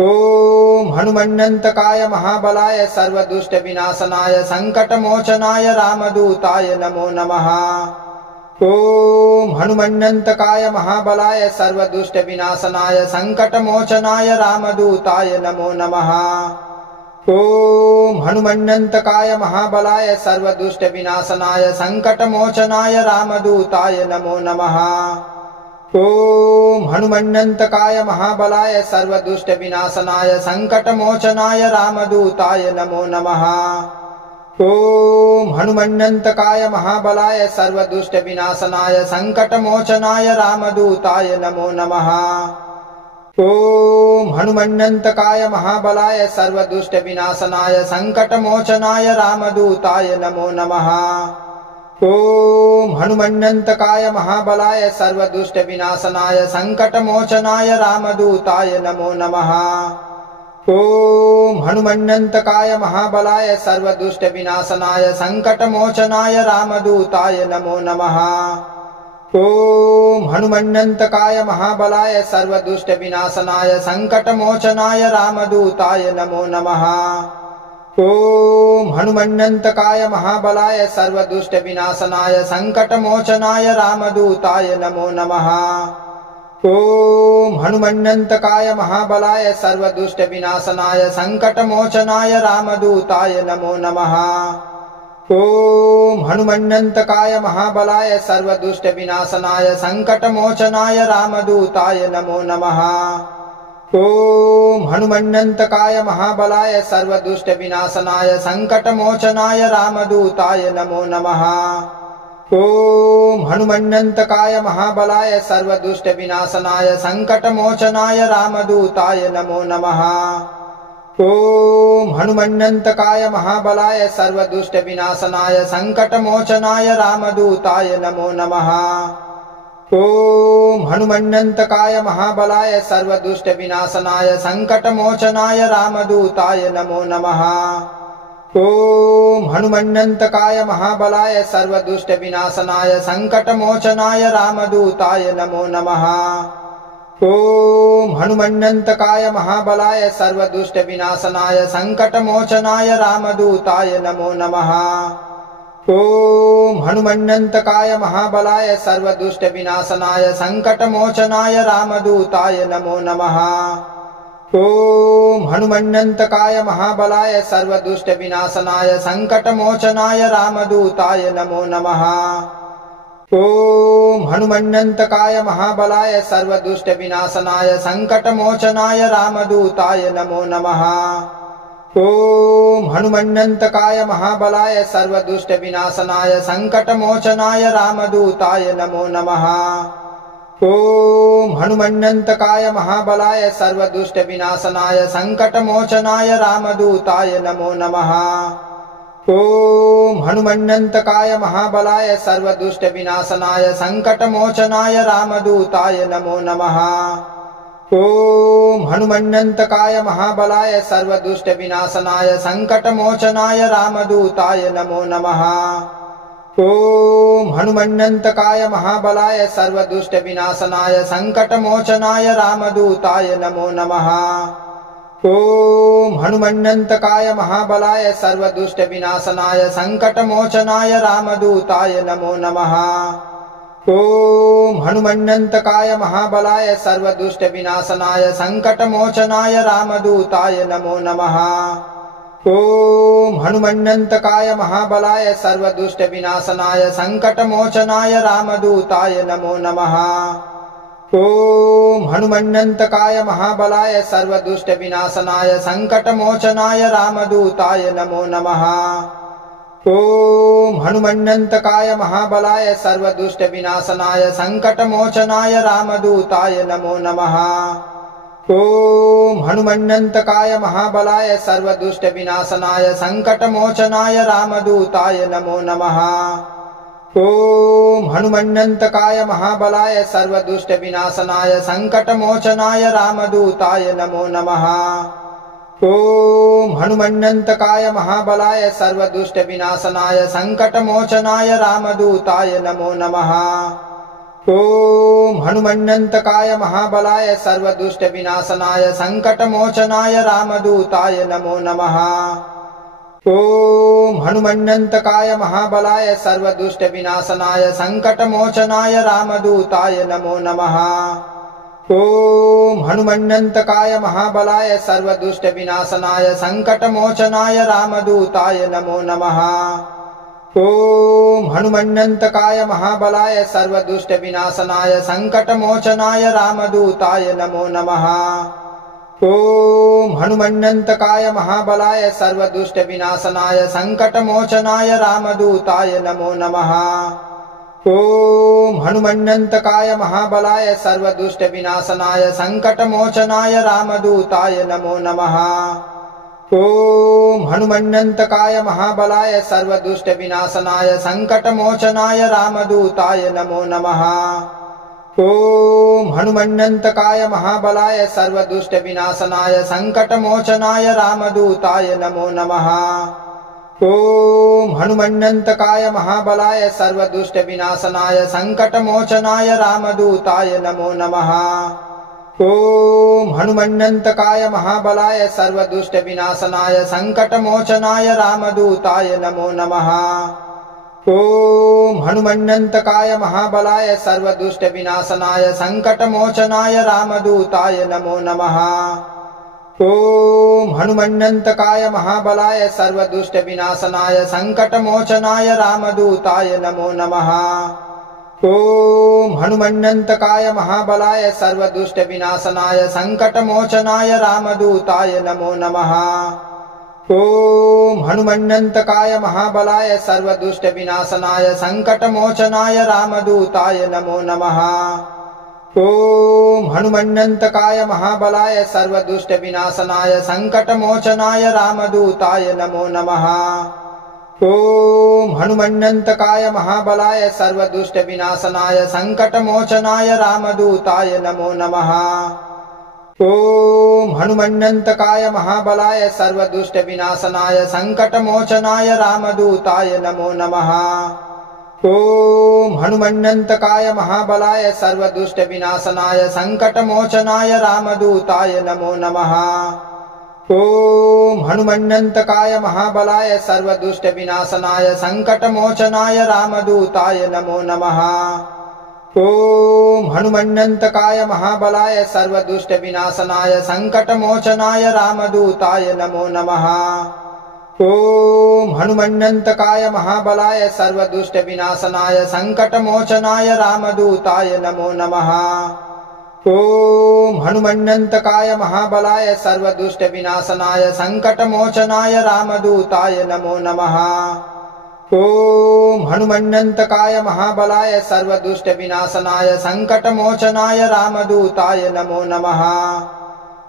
ॐ हनुमन्यन्तकाय महाबलाय सर्वदुष्टविनाशनाय सङ्कटमोचनाय रामदूताय नमो नमः। ॐ हनुमन्यन्तकाय महाबलाय सर्वदुष्टविनाशनाय सङ्कटमोचनाय रामदूताय नमो नमः। ॐ हनुमन्यन्तकाय महाबलाय सर्वदुष्टविनाशनाय सङ्कटमोचनाय रामदूताय नमो नमः। ॐ हनुमन्यन्तकाय महाबलाय सर्वदुष्टविनाशनाय सङ्कटमोचनाय रामदूताय नमो नमः। ॐ हनुमन्यन्तकाय महाबलाय सर्वदुष्टविनाशनाय सङ्कटमोचनाय रामदूताय नमो नमः। ॐ हनुमन्यन्तकाय महाबलाय सर्वदुष्टविनाशनाय सङ्कटमोचनाय रामदूताय नमो नमः। ॐ हनुमन्यन्तकाय महाबलाय सर्वदुष्टविनाशनाय सङ्कटमोचनाय रामदूताय नमो नमः। ॐ हनुमन्यन्तकाय महाबलाय सर्वदुष्टविनाशनाय सङ्कटमोचनाय रामदूताय नमो नमः। ॐ हनुमन्यन्तकाय महाबलाय सर्वदुष्टविनाशनाय सङ्कटमोचनाय रामदूताय नमो नमः। ॐ हनुमन्यन्तकाय महाबलाय सर्वदुष्टविनाशनाय सङ्कटमोचनाय रामदूताय नमो नमः। ॐ हनुमन्यन्तकाय महाबलाय सर्वदुष्टविनाशनाय सङ्कटमोचनाय रामदूताय नमो नमः। ॐ हनुमन्यन्तकाय महाबलाय सर्वदुष्टविनाशनाय सङ्कटमोचनाय रामदूताय नमो नमः। ॐ हनुमन्यन्तकाय महाबलाय सर्वदुष्टविनाशनाय सङ्कटमोचनाय रामदूताय नमो नमः। ॐ हनुमन्यन्तकाय महाबलाय सर्वदुष्टविनाशनाय सङ्कटमोचनाय रामदूताय नमो नमः। ॐ हनुमन्यन्तकाय महाबलाय सर्वदुष्टविनाशनाय सङ्कटमोचनाय रामदूताय नमो नमः। ॐ हनुमन्यन्तकाय महाबलाय सर्वदुष्टविनाशनाय सङ्कटमोचनाय रामदूताय नमो नमः। ॐ हनुमन्यन्तकाय महाबलाय सर्वदुष्टविनाशनाय सङ्कटमोचनाय रामदूताय नमो नमः। ॐ हनुमन्यन्तकाय महाबलाय सर्वदुष्टविनाशनाय सङ्कटमोचनाय रामदूताय नमो नमः। ॐ हनुमन्यन्तकाय महाबलाय सर्वदुष्टविनाशनाय सङ्कटमोचनाय रामदूताय नमो नमः। ॐ हनुमन्यन्तकाय महाबलाय सर्वदुष्टविनाशनाय सङ्कटमोचनाय रामदूताय नमो नमः। ॐ हनुमन्यन्तकाय महाबलाय सर्वदुष्टविनाशनाय सङ्कटमोचनाय रामदूताय नमो नमः। ॐ हनुमन्यन्तकाय महाबलाय सर्वदुष्टविनाशनाय सङ्कटमोचनाय रामदूताय नमो नमः। ॐ हनुमन्नन्तकाय महाबलाय सर्वदुष्टविनाशनाय संकटमोचनाय रामदूताय नमो नमः। ॐ हनुमन्नन्तकाय महाबलाय सर्वदुष्टविनाशनाय संकटमोचनाय रामदूताय नमो नमः। ॐ हनुमन्नन्तकाय महाबलाय सर्वदुष्टविनाशनाय संकटमोचनाय रामदूताय नमो नमः। ॐ हनुमन्नन्तकाय महाबलाय सर्वदुष्टविनाशनाय संकटमोचनाय रामदूताय नमो नमः। ॐ हनुमन्नन्तकाय महाबलाय सर्वदुष्टविनाशनाय संकटमोचनाय रामदूताय नमो नमः। ॐ हनुमन्नन्तकाय महाबलाय सर्वदुष्टविनाशनाय संकटमोचनाय रामदूताय नमो नमः। ॐ हनुमन्नन्तकाय महाबलाय सर्वदुष्टविनाशनाय संकटमोचनाय रामदूताय नमो नमः। ॐ हनुमन्नन्तकाय महाबलाय सर्वदुष्टविनाशनाय संकटमोचनाय रामदूताय नमो नमः। ॐ हनुमन्नन्तकाय महाबलाय सर्वदुष्टविनाशनाय संकटमोचनाय रामदूताय नमो नमः। ॐ हनुमन्नन्तकाय महाबलाय सर्वदुष्टविनाशनाय संकटमोचनाय रामदूताय नमो नमः। ॐ हनुमन्नन्तकाय महाबलाय सर्वदुष्टविनाशनाय संकटमोचनाय रामदूताय नमो नमः। ॐ हनुमन्नन्तकाय महाबलाय सर्वदुष्टविनाशनाय संकटमोचनाय रामदूताय नमो नमः। ॐ हनुमन्नन्तकाय महाबलाय सर्वदुष्टविनाशनाय संकटमोचनाय रामदूताय नमो नमः। ॐ हनुमन्नन्तकाय महाबलाय सर्वदुष्टविनाशनाय संकटमोचनाय रामदूताय नमो नमः। ॐ हनुमन्नन्तकाय महाबलाय सर्वदुष्टविनाशनाय संकटमोचनाय रामदूताय नमो नमः। ॐ हनुमन्नन्तकाय महाबलाय सर्वदुष्टविनाशनाय संकटमोचनाय रामदूताय नमो नमः। ॐ हनुमन्नन्तकाय महाबलाय सर्वदुष्टविनाशनाय संकटमोचनाय रामदूताय नमो नमः। ॐ हनुमन्नन्तकाय महाबलाय सर्वदुष्टविनाशनाय संकटमोचनाय रामदूताय नमो नमः। ॐ हनुमन्नन्तकाय महाबलाय सर्वदुष्टविनाशनाय संकटमोचनाय रामदूताय नमो नमः। ॐ हनुमन्नन्तकाय महाबलाय सर्वदुष्टविनाशनाय संकटमोचनाय रामदूताय नमो नमः। ॐ हनुमन्नन्तकाय महाबलाय सर्वदुष्टविनाशनाय संकटमोचनाय रामदूताय नमो नमः। ॐ हनुमन्नन्तकाय महाबलाय सर्वदुष्टविनाशनाय संकटमोचनाय रामदूताय नमो नमः। ॐ हनुमन्नन्तकाय महाबलाय सर्वदुष्टविनाशनाय संकटमोचनाय रामदूताय नमो नमः। ॐ हनुमन्नन्तकाय महाबलाय सर्वदुष्टविनाशनाय संकटमोचनाय रामदूताय नमो नमः। ॐ हनुमन्नन्तकाय महाबलाय सर्वदुष्टविनाशनाय संकटमोचनाय रामदूताय नमो नमः। ॐ हनुमन्नन्तकाय महाबलाय सर्वदुष्टविनाशनाय संकटमोचनाय रामदूताय नमो नमः। ॐ हनुमन्नन्तकाय महाबलाय सर्वदुष्टविनाशनाय संकटमोचनाय रामदूताय नमो नमः। ॐ हनुमन्नन्तकाय महाबलाय सर्वदुष्टविनाशनाय संकटमोचनाय रामदूताय नमो नमः। ॐ हनुमन्नन्तकाय महाबलाय सर्वदुष्टविनाशनाय संकटमोचनाय रामदूताय नमो नमः। ॐ हनुमन्नन्तकाय महाबलाय सर्वदुष्टविनाशनाय संकटमोचनाय रामदूताय नमो नमः। ॐ हनुमन्नन्तकाय महाबलाय सर्वदुष्टविनाशनाय संकटमोचनाय रामदूताय नमो नमः। ॐ हनुमन्नन्तकाय महाबलाय सर्वदुष्टविनाशनाय संकटमोचनाय रामदूताय नमो नमः। ॐ हनुमन्नन्तकाय महाबलाय सर्वदुष्टविनाशनाय संकटमोचनाय रामदूताय नमो नमः। ॐ हनुमन्नन्तकाय महाबलाय सर्वदुष्टविनाशनाय संकटमोचनाय रामदूताय नमो नमः। ॐ हनुमन्यन्तकाय महाबलाय सर्वदुष्टविनाशनाय सङ्कटमोचनाय रामदूताय नमो नमः।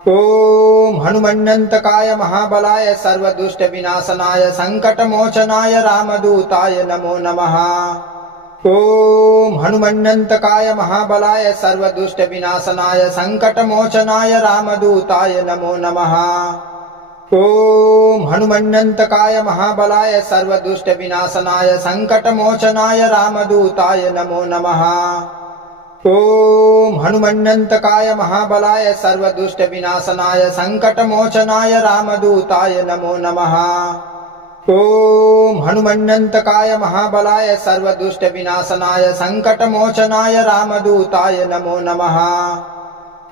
ॐ हनुमन्यन्तकाय महाबलाय सर्वदुष्टविनाशनाय सङ्कटमोचनाय रामदूताय नमो नमः। ॐ हनुमन्यन्तकाय महाबलाय सर्वदुष्टविनाशनाय सङ्कटमोचनाय रामदूताय नमो नमः। ॐ हनुमन्यन्तकाय महाबलाय सर्वदुष्टविनाशनाय सङ्कटमोचनाय रामदूताय नमो नमः। ॐ हनुमन्यन्तकाय महाबलाय सर्वदुष्टविनाशनाय सङ्कटमोचनाय रामदूताय नमो नमः। ॐ हनुमन्यन्तकाय महाबलाय सर्वदुष्टविनाशनाय सङ्कटमोचनाय रामदूताय नमो नमः।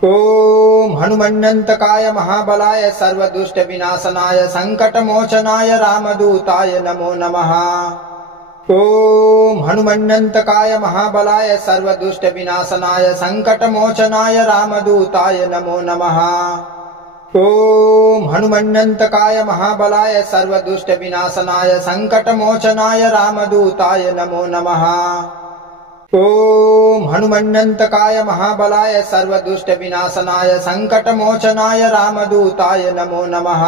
ॐ हनुमन्यन्तकाय महाबलाय सर्वदुष्टविनाशनाय सङ्कटमोचनाय रामदूताय नमो नमः। ॐ हनुमन्यन्तकाय महाबलाय सर्वदुष्टविनाशनाय सङ्कटमोचनाय रामदूताय नमो नमः। ॐ हनुमन्यन्तकाय महाबलाय सर्वदुष्टविनाशनाय सङ्कटमोचनाय रामदूताय नमो नमः। ॐ हनुमन्यन्तकाय महाबलाय सर्वदुष्टविनाशनाय सङ्कटमोचनाय रामदूताय नमो नमः।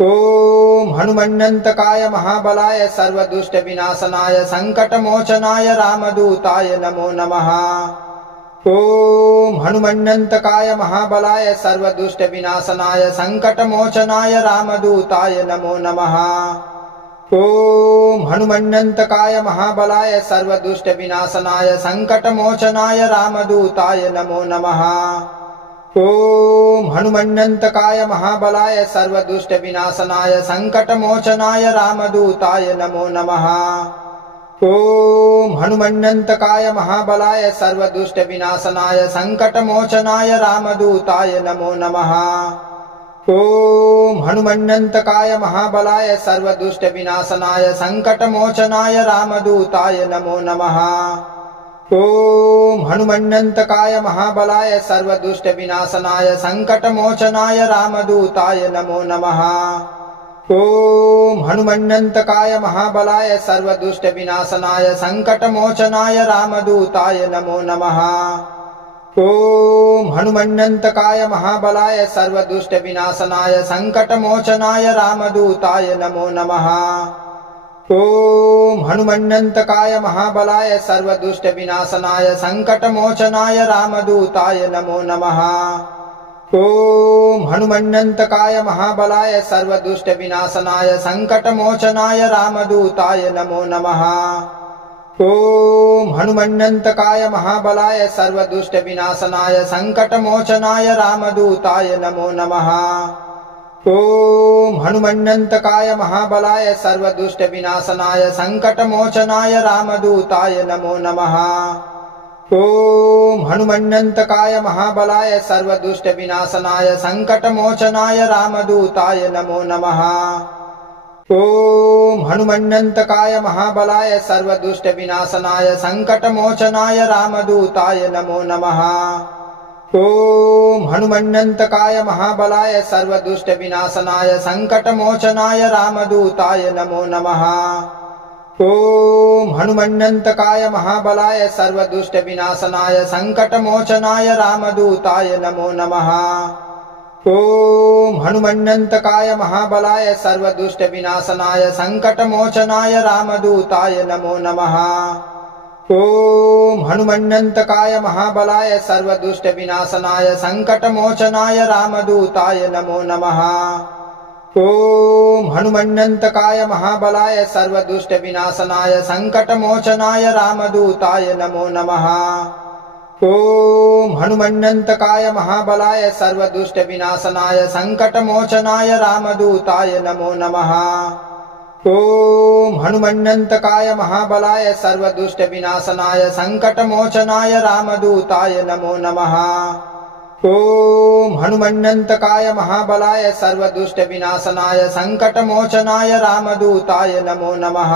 ॐ हनुमन्यन्तकाय महाबलाय सर्वदुष्टविनाशनाय सङ्कटमोचनाय रामदूताय नमो नमः। ॐ हनुमन्यन्तकाय महाबलाय सर्वदुष्टविनाशनाय सङ्कटमोचनाय रामदूताय नमो नमः। ॐ हनुमन्यन्तकाय महाबलाय सर्वदुष्टविनाशनाय सङ्कटमोचनाय रामदूताय नमो नमः। ॐ हनुमन्यन्तकाय महाबलाय सर्वदुष्टविनाशनाय सङ्कटमोचनाय रामदूताय नमो नमः। ॐ हनुमन्यन्तकाय महाबलाय सर्वदुष्टविनाशनाय सङ्कटमोचनाय रामदूताय नमो नमः। ॐ हनुमन्यन्तकाय महाबलाय सर्वदुष्टविनाशनाय सङ्कटमोचनाय रामदूताय नमो नमः। ॐ हनुमन्यन्तकाय महाबलाय सर्वदुष्टविनाशनाय सङ्कटमोचनाय रामदूताय नमो नमः। ॐ हनुमन्यन्तकाय महाबलाय सर्वदुष्टविनाशनाय सङ्कटमोचनाय रामदूताय नमो नमः। ॐ हनुमन्यन्तकाय महाबलाय सर्वदुष्टविनाशनाय सङ्कटमोचनाय रामदूताय नमो नमः। ॐ हनुमन्यन्तकाय महाबलाय सर्वदुष्टविनाशनाय सङ्कटमोचनाय रामदूताय नमो नमः। ॐ हनुमन्यन्तकाय महाबलाय सर्वदुष्टविनाशनाय सङ्कटमोचनाय रामदूताय नमो नमः। ॐ हनुमन्यन्तकाय महाबलाय सर्वदुष्टविनाशनाय सङ्कटमोचनाय रामदूताय नमो नमः। ॐ हनुमन्यन्तकाय महाबलाय सर्वदुष्टविनाशनाय सङ्कटमोचनाय रामदूताय नमो नमः। ॐ हनुमन्यन्तकाय महाबलाय सर्वदुष्टविनाशनाय सङ्कटमोचनाय रामदूताय नमो नमः। ॐ हनुमन्यन्तकाय महाबलाय सर्वदुष्टविनाशनाय सङ्कटमोचनाय रामदूताय नमो नमः। ॐ हनुमन्यन्तकाय महाबलाय सर्वदुष्टविनाशनाय सङ्कटमोचनाय रामदूताय नमो नमः। ॐ हनुमन्यन्तकाय महाबलाय सर्वदुष्टविनाशनाय सङ्कटमोचनाय रामदूताय नमो नमः। ॐ हनुमन्यन्तकाय महाबलाय सर्वदुष्टविनाशनाय सङ्कटमोचनाय रामदूताय नमो नमः। ॐ हनुमन्यन्तकाय महाबलाय सर्वदुष्टविनाशनाय सङ्कटमोचनाय रामदूताय नमो नमः। ॐ हनुमन्यन्तकाय महाबलाय सर्वदुष्टविनाशनाय सङ्कटमोचनाय रामदूताय नमो नमः। ॐ हनुमन्यन्तकाय महाबलाय सर्वदुष्टविनाशनाय सङ्कटमोचनाय रामदूताय नमो नमः। ॐ हनुमन्यन्तकाय महाबलाय सर्वदुष्टविनाशनाय सङ्कटमोचनाय रामदूताय नमो नमः। ॐ हनुमन्यन्तकाय महाबलाय सर्वदुष्टविनाशनाय सङ्कटमोचनाय रामदूताय नमो नमः।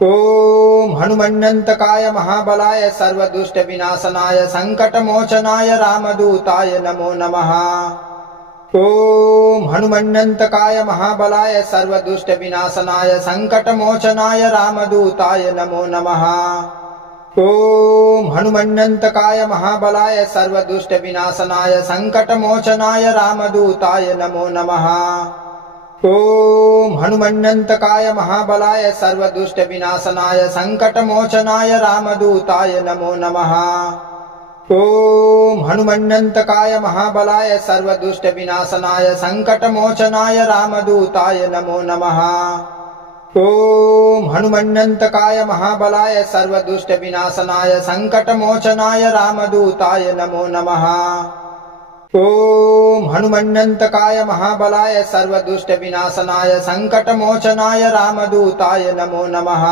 ॐ हनुमन्यन्तकाय महाबलाय सर्वदुष्टविनाशनाय सङ्कटमोचनाय रामदूताय नमो नमः। ॐ हनुमन्नन्तकाय महाबलाय सर्वदुष्टविनाशनाय सङ्कटमोचनाय रामदूताय नमो नमः। ॐ हनुमन्नन्तकाय महाबलाय सर्वदुष्टविनाशनाय सङ्कटमोचनाय रामदूताय नमो नमः। ॐ हनुमन्नन्तकाय महाबलाय सर्वदुष्टविनाशनाय सङ्कटमोचनाय रामदूताय नमो नमः। ॐ हनुमन्नन्तकाय महाबलाय सर्वदुष्टविनाशनाय सङ्कटमोचनाय रामदूताय नमो नमः। ॐ हनुमन्नन्तकाय महाबलाय सर्वदुष्टविनाशनाय सङ्कटमोचनाय रामदूताय नमो नमः। ॐ हनुमन्नन्तकाय महाबलाय सर्वदुष्टविनाशनाय सङ्कटमोचनाय रामदूताय नमो नमः।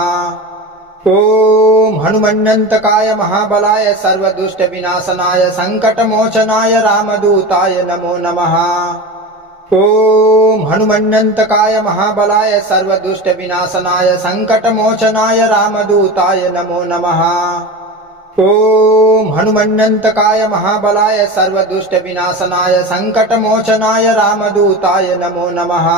ॐ हनुमन्नन्तकाय महाबलाय सर्वदुष्टविनाशनाय सङ्कटमोचनाय रामदूताय नमो नमः। ॐ हनुमन्नन्तकाय महाबलाय सर्वदुष्टविनाशनाय सङ्कटमोचनाय रामदूताय नमो नमः। ॐ हनुमन्नन्तकाय महाबलाय सर्वदुष्टविनाशनाय सङ्कटमोचनाय रामदूताय नमो नमः।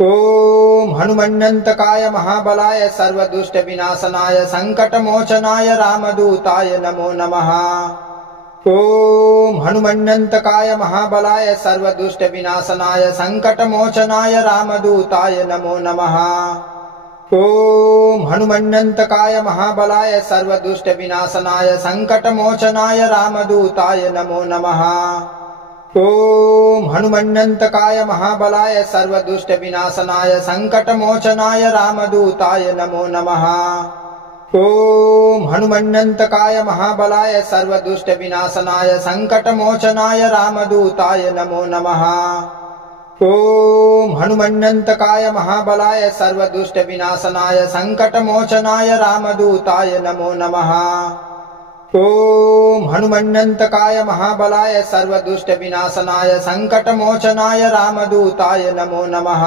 ॐ हनुमन्नन्तकाय महाबलाय सर्वदुष्टविनाशनाय सङ्कटमोचनाय रामदूताय नमो नमः। ॐ हनुमन्नन्तकाय महाबलाय सर्वदुष्टविनाशनाय सङ्कटमोचनाय रामदूताय नमो नमः। ॐ हनुमन्नन्तकाय महाबलाय सर्वदुष्टविनाशनाय सङ्कटमोचनाय रामदूताय नमो नमः। ॐ हनुमन्नन्तकाय महाबलाय सर्वदुष्टविनाशनाय सङ्कटमोचनाय रामदूताय नमो नमः। ॐ हनुमन्नन्तकाय महाबलाय सर्वदुष्टविनाशनाय सङ्कटमोचनाय रामदूताय नमो नमः। ॐ हनुमन्नन्तकाय महाबलाय सर्वदुष्टविनाशनाय सङ्कटमोचनाय रामदूताय नमो नमः। ॐ हनुमन्नन्तकाय महाबलाय सर्वदुष्टविनाशनाय सङ्कटमोचनाय रामदूताय नमो नमः।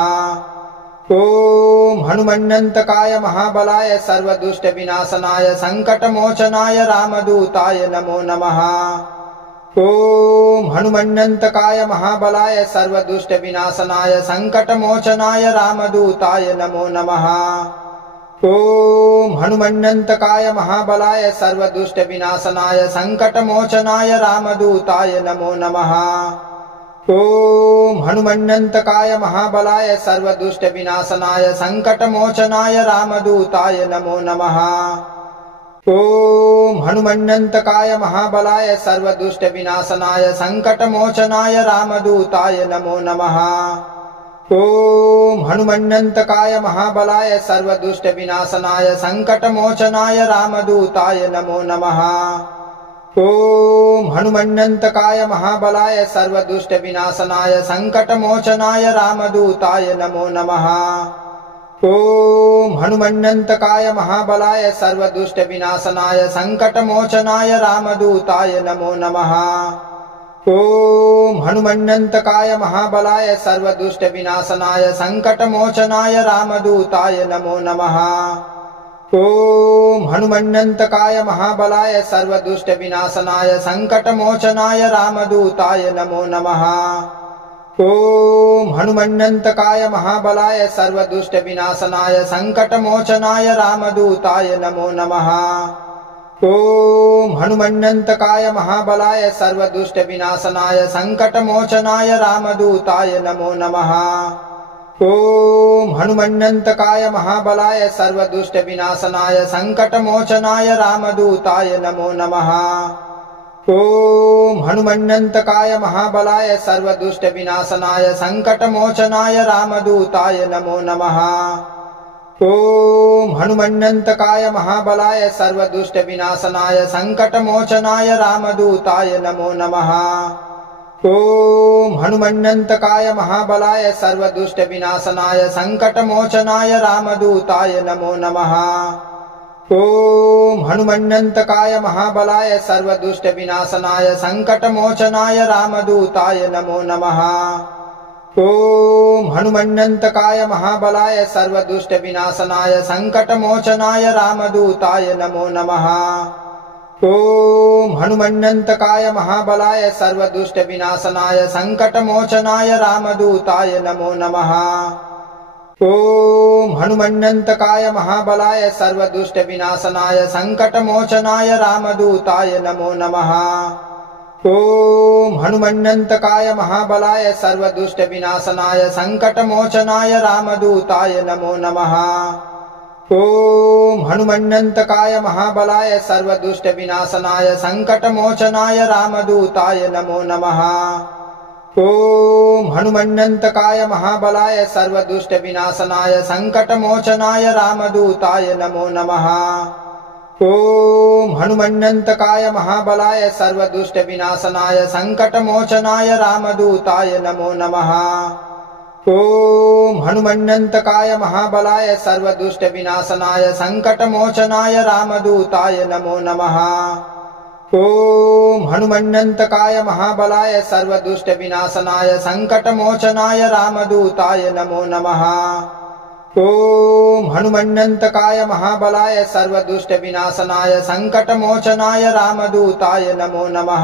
ॐ हनुमन्नन्तकाय महाबलाय सर्वदुष्टविनाशनाय सङ्कटमोचनाय रामदूताय नमो नमः। ॐ हनुमन्नन्तकाय महाबलाय सर्वदुष्टविनाशनाय सङ्कटमोचनाय रामदूताय नमो नमः। ॐ हनुमन्नन्तकाय महाबलाय सर्वदुष्टविनाशनाय सङ्कटमोचनाय रामदूताय नमो नमः। ॐ हनुमन्नन्तकाय महाबलाय सर्वदुष्टविनाशनाय सङ्कटमोचनाय रामदूताय नमो नमः। ॐ हनुमन्नन्तकाय महाबलाय सर्वदुष्टविनाशनाय सङ्कटमोचनाय रामदूताय नमो नमः। ॐ हनुमन्नन्तकाय महाबलाय सर्वदुष्टविनाशनाय सङ्कटमोचनाय रामदूताय नमो नमः। ॐ हनुमन्नन्तकाय महाबलाय सर्वदुष्टविनाशनाय सङ्कटमोचनाय रामदूताय नमो नमः। ॐ हनुमन्नन्तकाय महाबलाय सर्वदुष्टविनाशनाय सङ्कटमोचनाय रामदूताय नमो नमः। ॐ हनुमन्नन्तकाय महाबलाय सर्वदुष्टविनाशनाय सङ्कटमोचनाय रामदूताय नमो नमः। ॐ हनुमन्नन्तकाय महाबलाय सर्वदुष्टविनाशनाय सङ्कटमोचनाय रामदूताय नमो नमः। ॐ हनुमन्नन्तकाय महाबलाय सर्वदुष्टविनाशनाय सङ्कटमोचनाय रामदूताय नमो नमः। ॐ हनुमन्नन्तकाय महाबलाय सर्वदुष्टविनाशनाय सङ्कटमोचनाय रामदूताय नमो नमः। ॐ हनुमन्नन्तकाय महाबलाय सर्वदुष्टविनाशनाय सङ्कटमोचनाय रामदूताय नमो नमः। ॐ हनुमन्नन्तकाय महाबलाय सर्वदुष्टविनाशनाय सङ्कटमोचनाय रामदूताय नमो नमः। ॐ हनुमन्नन्तकाय महाबलाय सर्वदुष्टविनाशनाय सङ्कटमोचनाय रामदूताय नमो नमः। ॐ हनुमन्नन्तकाय महाबलाय सर्वदुष्टविनाशनाय सङ्कटमोचनाय रामदूताय नमो नमः। ॐ हनुमन्नन्तकाय महाबलाय सर्वदुष्टविनाशनाय सङ्कटमोचनाय रामदूताय नमो नमः। ॐ हनुमन्नन्तकाय महाबलाय सर्वदुष्टविनाशनाय सङ्कटमोचनाय रामदूताय नमो नमः। ॐ हनुमन्यन्तकाय महाबलाय सर्वदुष्टविनाशनाय सङ्कटमोचनाय रामदूताय नमो नमः। ॐ हनुमन्यन्तकाय महाबलाय सर्वदुष्टविनाशनाय सङ्कटमोचनाय रामदूताय नमो नमः। ॐ हनुमन्यन्तकाय महाबलाय सर्वदुष्टविनाशनाय सङ्कटमोचनाय रामदूताय नमो नमः। ॐ हनुमन्यन्तकाय महाबलाय सर्वदुष्टविनाशनाय सङ्कटमोचनाय रामदूताय नमो नमः। ॐ हनुमन्यन्तकाय महाबलाय सर्वदुष्टविनाशनाय सङ्कटमोचनाय रामदूताय नमो नमः। ॐ हनुमन्यन्तकाय महाबलाय सर्वदुष्टविनाशनाय सङ्कटमोचनाय रामदूताय नमो नमः। ॐ हनुमन्यन्तकाय महाबलाय सर्वदुष्टविनाशनाय सङ्कटमोचनाय रामदूताय नमो नमः। ॐ हनुमन्यन्तकाय महाबलाय सर्वदुष्टविनाशनाय सङ्कटमोचनाय रामदूताय नमो नमः। ॐ हनुमन्यन्तकाय महाबलाय सर्वदुष्टविनाशनाय सङ्कटमोचनाय रामदूताय नमो नमः।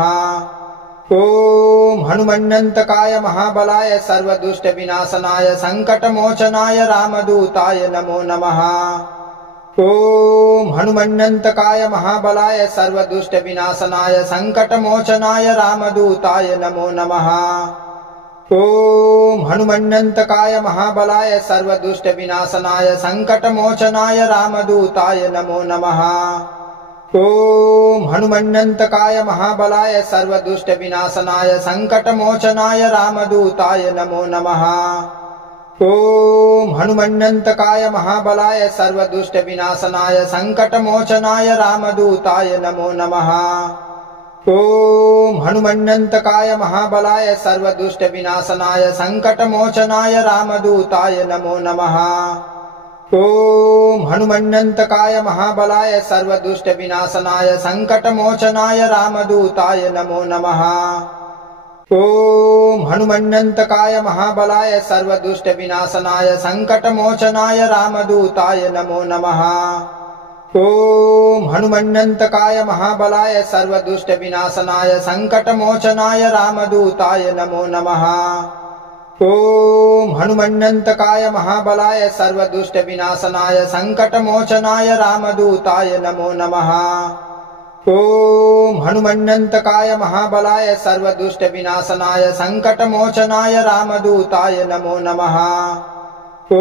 ॐ हनुमन्यन्तकाय महाबलाय सर्वदुष्टविनाशनाय सङ्कटमोचनाय रामदूताय नमो नमः। ॐ हनुमन्यन्तकाय महाबलाय सर्वदुष्टविनाशनाय सङ्कटमोचनाय रामदूताय नमो नमः। ॐ हनुमन्यन्तकाय महाबलाय सर्वदुष्टविनाशनाय सङ्कटमोचनाय रामदूताय नमो नमः। ॐ हनुमन्यन्तकाय महाबलाय सर्वदुष्टविनाशनाय सङ्कटमोचनाय रामदूताय नमो नमः। ॐ हनुमन्यन्तकाय महाबलाय सर्वदुष्टविनाशनाय सङ्कटमोचनाय रामदूताय नमो नमः। ॐ हनुमन्यन्तकाय महाबलाय सर्वदुष्टविनाशनाय सङ्कटमोचनाय रामदूताय नमो नमः। ॐ हनुमन्यन्तकाय महाबलाय सर्वदुष्टविनाशनाय सङ्कटमोचनाय रामदूताय नमो नमः। ॐ हनुमन्यन्तकाय महाबलाय सर्वदुष्टविनाशनाय सङ्कटमोचनाय रामदूताय नमो नमः। ॐ हनुमन्यन्तकाय महाबलाय सर्वदुष्टविनाशनाय सङ्कटमोचनाय रामदूताय नमो नमः। ॐ हनुमन्यन्तकाय महाबलाय सर्वदुष्टविनाशनाय सङ्कटमोचनाय रामदूताय नमो नमः। ॐ हनुमन्यन्तकाय महाबलाय सर्वदुष्टविनाशनाय सङ्कटमोचनाय रामदूताय नमो नमः।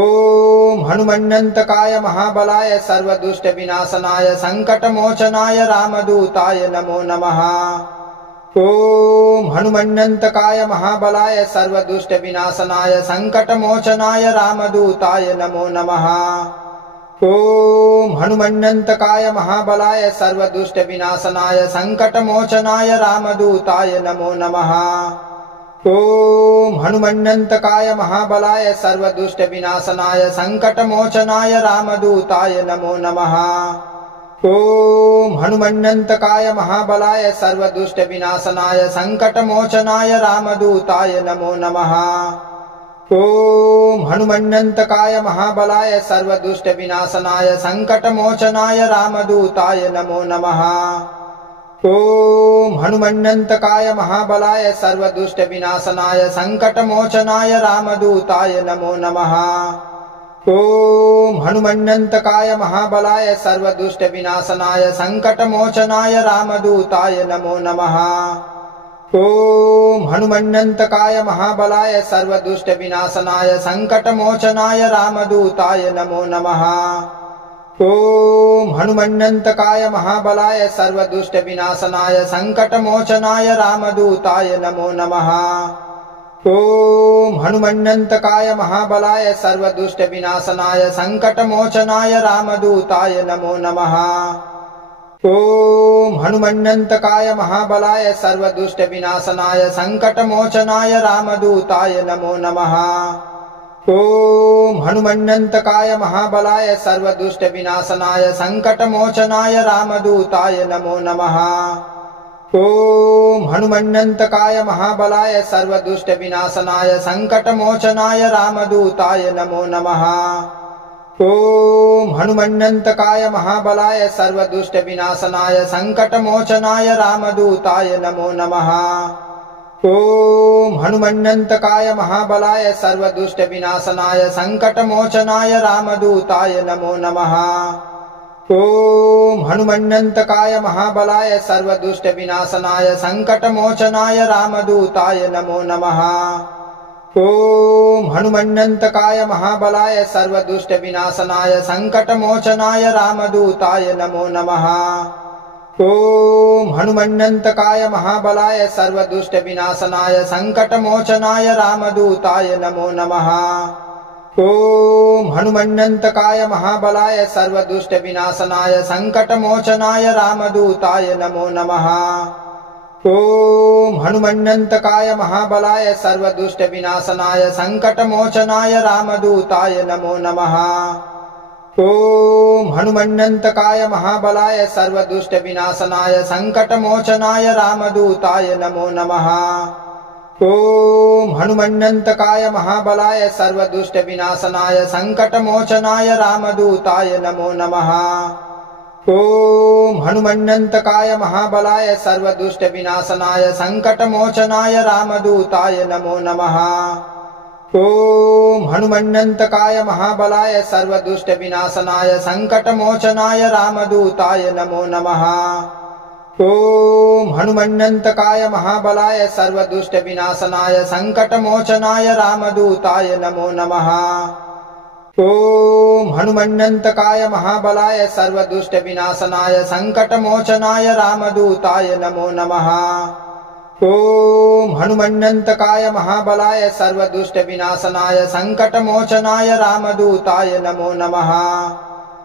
ॐ हनुमन्यन्तकाय महाबलाय सर्वदुष्टविनाशनाय सङ्कटमोचनाय रामदूताय नमो नमः। ॐ हनुमन्यन्तकाय महाबलाय सर्वदुष्टविनाशनाय सङ्कटमोचनाय रामदूताय नमो नमः। ॐ हनुमन्यन्तकाय महाबलाय सर्वदुष्टविनाशनाय सङ्कटमोचनाय रामदूताय नमो नमः। ॐ हनुमन्यन्तकाय महाबलाय सर्वदुष्टविनाशनाय सङ्कटमोचनाय रामदूताय नमो नमः। ॐ हनुमन्यन्तकाय महाबलाय सर्वदुष्टविनाशनाय सङ्कटमोचनाय रामदूताय नमो नमः। ॐ हनुमन्यन्तकाय महाबलाय सर्वदुष्टविनाशनाय सङ्कटमोचनाय रामदूताय नमो नमः। ॐ हनुमन्यन्तकाय महाबलाय सर्वदुष्टविनाशनाय सङ्कटमोचनाय रामदूताय नमो नमः। ॐ हनुमन्यन्तकाय महाबलाय सर्वदुष्टविनाशनाय सङ्कटमोचनाय रामदूताय नमो नमः। ॐ हनुमन्यन्तकाय महाबलाय सर्वदुष्टविनाशनाय सङ्कटमोचनाय रामदूताय नमो नमः। ॐ हनुमन्यन्तकाय महाबलाय सर्वदुष्टविनाशनाय सङ्कटमोचनाय रामदूताय नमो नमः। ॐ हनुमन्यन्तकाय महाबलाय सर्वदुष्टविनाशनाय सङ्कटमोचनाय रामदूताय नमो नमः। ॐ हनुमन्यन्तकाय महाबलाय सर्वदुष्टविनाशनाय सङ्कटमोचनाय रामदूताय नमो नमः। ॐ हनुमन्यन्तकाय महाबलाय सर्वदुष्टविनाशनाय सङ्कटमोचनाय रामदूताय नमो नमः। ॐ हनुमन्यन्तकाय महाबलाय सर्वदुष्टविनाशनाय सङ्कटमोचनाय रामदूताय नमो नमः। ॐ हनुमन्नन्तकाय महाबलाय सर्वदुष्टविनाशनाय सङ्कटमोचनाय रामदूताय नमो नमः। ॐ हनुमन्नन्तकाय महाबलाय सर्वदुष्टविनाशनाय सङ्कटमोचनाय रामदूताय नमो नमः। ॐ हनुमन्नन्तकाय महाबलाय सर्वदुष्टविनाशनाय सङ्कटमोचनाय रामदूताय नमो नमः। ॐ हनुमन्नन्तकाय महाबलाय सर्वदुष्टविनाशनाय सङ्कटमोचनाय रामदूताय नमो नमः। ॐ हनुमन्नन्तकाय महाबलाय सर्वदुष्टविनाशनाय सङ्कटमोचनाय रामदूताय नमो नमः। ॐ हनुमन्नन्तकाय महाबलाय सर्वदुष्टविनाशनाय सङ्कटमोचनाय रामदूताय नमो नमः। ॐ हनुमन्नन्तकाय महाबलाय सर्वदुष्टविनाशनाय सङ्कटमोचनाय रामदूताय नमो नमः। ॐ हनुमन्नन्तकाय महाबलाय सर्वदुष्टविनाशनाय सङ्कटमोचनाय रामदूताय नमो नमः। ॐ हनुमन्नन्तकाय महाबलाय सर्वदुष्टविनाशनाय सङ्कटमोचनाय रामदूताय नमो नमः। ॐ हनुमन्नन्तकाय महाबलाय सर्वदुष्टविनाशनाय सङ्कटमोचनाय रामदूताय नमो नमः। ॐ हनुमन्नन्तकाय महाबलाय सर्वदुष्टविनाशनाय सङ्कटमोचनाय रामदूताय नमो नमः। ॐ हनुमन्नन्तकाय महाबलाय सर्वदुष्टविनाशनाय सङ्कटमोचनाय रामदूताय नमो नमः। ॐ हनुमन्नन्तकाय महाबलाय सर्वदुष्टविनाशनाय सङ्कटमोचनाय रामदूताय नमो नमः। ॐ हनुमन्नन्तकाय महाबलाय सर्वदुष्टविनाशनाय सङ्कटमोचनाय रामदूताय नमो नमः।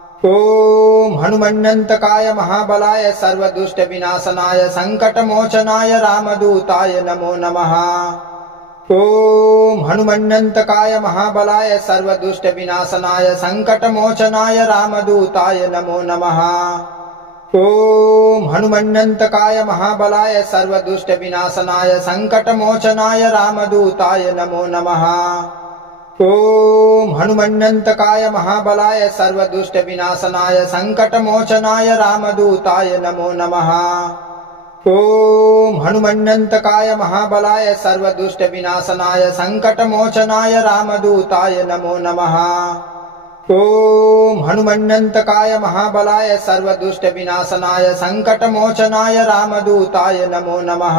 ॐ हनुमन्नन्तकाय महाबलाय सर्वदुष्टविनाशनाय सङ्कटमोचनाय रामदूताय नमो नमः। ॐ हनुमन्नन्तकाय महाबलाय सर्वदुष्टविनाशनाय सङ्कटमोचनाय रामदूताय नमो नमः। ॐ हनुमन्नन्तकाय महाबलाय सर्वदुष्टविनाशनाय सङ्कटमोचनाय रामदूताय नमो नमः। ॐ हनुमन्नन्तकाय महाबलाय सर्वदुष्टविनाशनाय सङ्कटमोचनाय रामदूताय नमो नमः। ॐ हनुमन्नन्तकाय महाबलाय सर्वदुष्टविनाशनाय सङ्कटमोचनाय रामदूताय नमो नमः। ॐ हनुमन्नन्तकाय महाबलाय सर्वदुष्टविनाशनाय सङ्कटमोचनाय रामदूताय नमो नमः।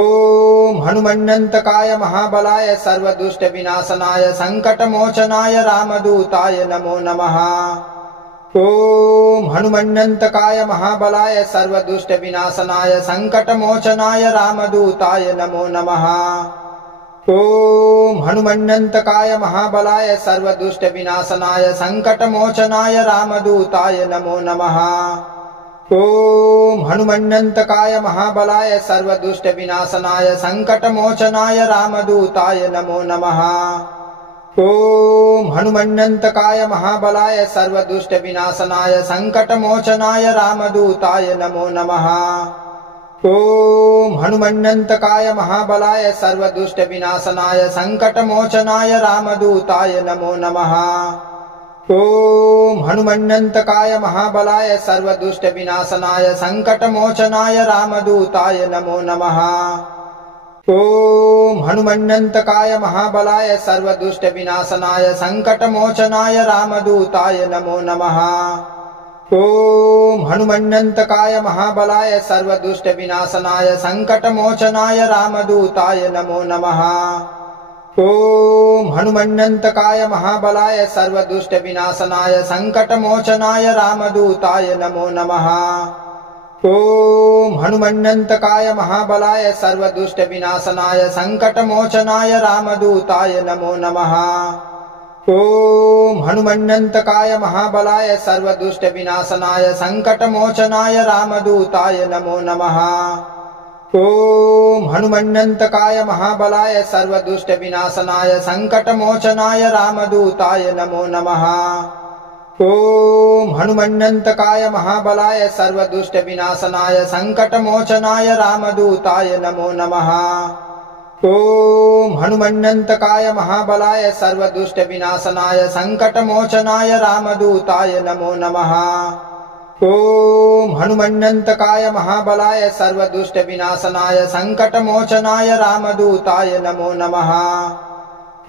ॐ हनुमन्नन्तकाय महाबलाय सर्वदुष्टविनाशनाय सङ्कटमोचनाय रामदूताय नमो नमः। ॐ हनुमन्नन्तकाय महाबलाय सर्वदुष्टविनाशनाय सङ्कटमोचनाय रामदूताय नमो नमः। ॐ हनुमन्नन्तकाय महाबलाय सर्वदुष्टविनाशनाय सङ्कटमोचनाय रामदूताय नमो नमः। ॐ हनुमन्नन्तकाय महाबलाय सर्वदुष्टविनाशनाय सङ्कटमोचनाय रामदूताय नमो नमः। ॐ हनुमन्नन्तकाय महाबलाय सर्वदुष्टविनाशनाय सङ्कटमोचनाय रामदूताय नमो नमः। ॐ हनुमन्नन्तकाय महाबलाय सर्वदुष्टविनाशनाय सङ्कटमोचनाय रामदूताय नमो नमः। ॐ हनुमन्नन्तकाय महाबलाय सर्वदुष्टविनाशनाय सङ्कटमोचनाय रामदूताय नमो नमः। ॐ हनुमन्नन्तकाय महाबलाय सर्वदुष्टविनाशनाय सङ्कटमोचनाय रामदूताय नमो नमः। ॐ हनुमन्नन्तकाय महाबलाय सर्वदुष्टविनाशनाय सङ्कटमोचनाय रामदूताय नमो नमः। ॐ हनुमन्नन्तकाय महाबलाय सर्वदुष्टविनाशनाय सङ्कटमोचनाय रामदूताय नमो नमः। ॐ हनुमन्नन्तकाय महाबलाय सर्वदुष्टविनाशनाय सङ्कटमोचनाय रामदूताय नमो नमः। ॐ हनुमन्नन्तकाय महाबलाय सर्वदुष्टविनाशनाय सङ्कटमोचनाय रामदूताय नमो नमः। ॐ हनुमन्नन्तकाय महाबलाय सर्वदुष्टविनाशनाय सङ्कटमोचनाय रामदूताय नमो नमः। ॐ हनुमन्नन्तकाय महाबलाय सर्वदुष्टविनाशनाय सङ्कटमोचनाय रामदूताय नमो नमः। ॐ हनुमन्यन्तकाय महाबलाय सर्वदुष्टविनाशनाय सङ्कटमोचनाय रामदूताय नमो नमः। ॐ हनुमन्यन्तकाय महाबलाय सर्वदुष्टविनाशनाय सङ्कटमोचनाय रामदूताय नमो नमः।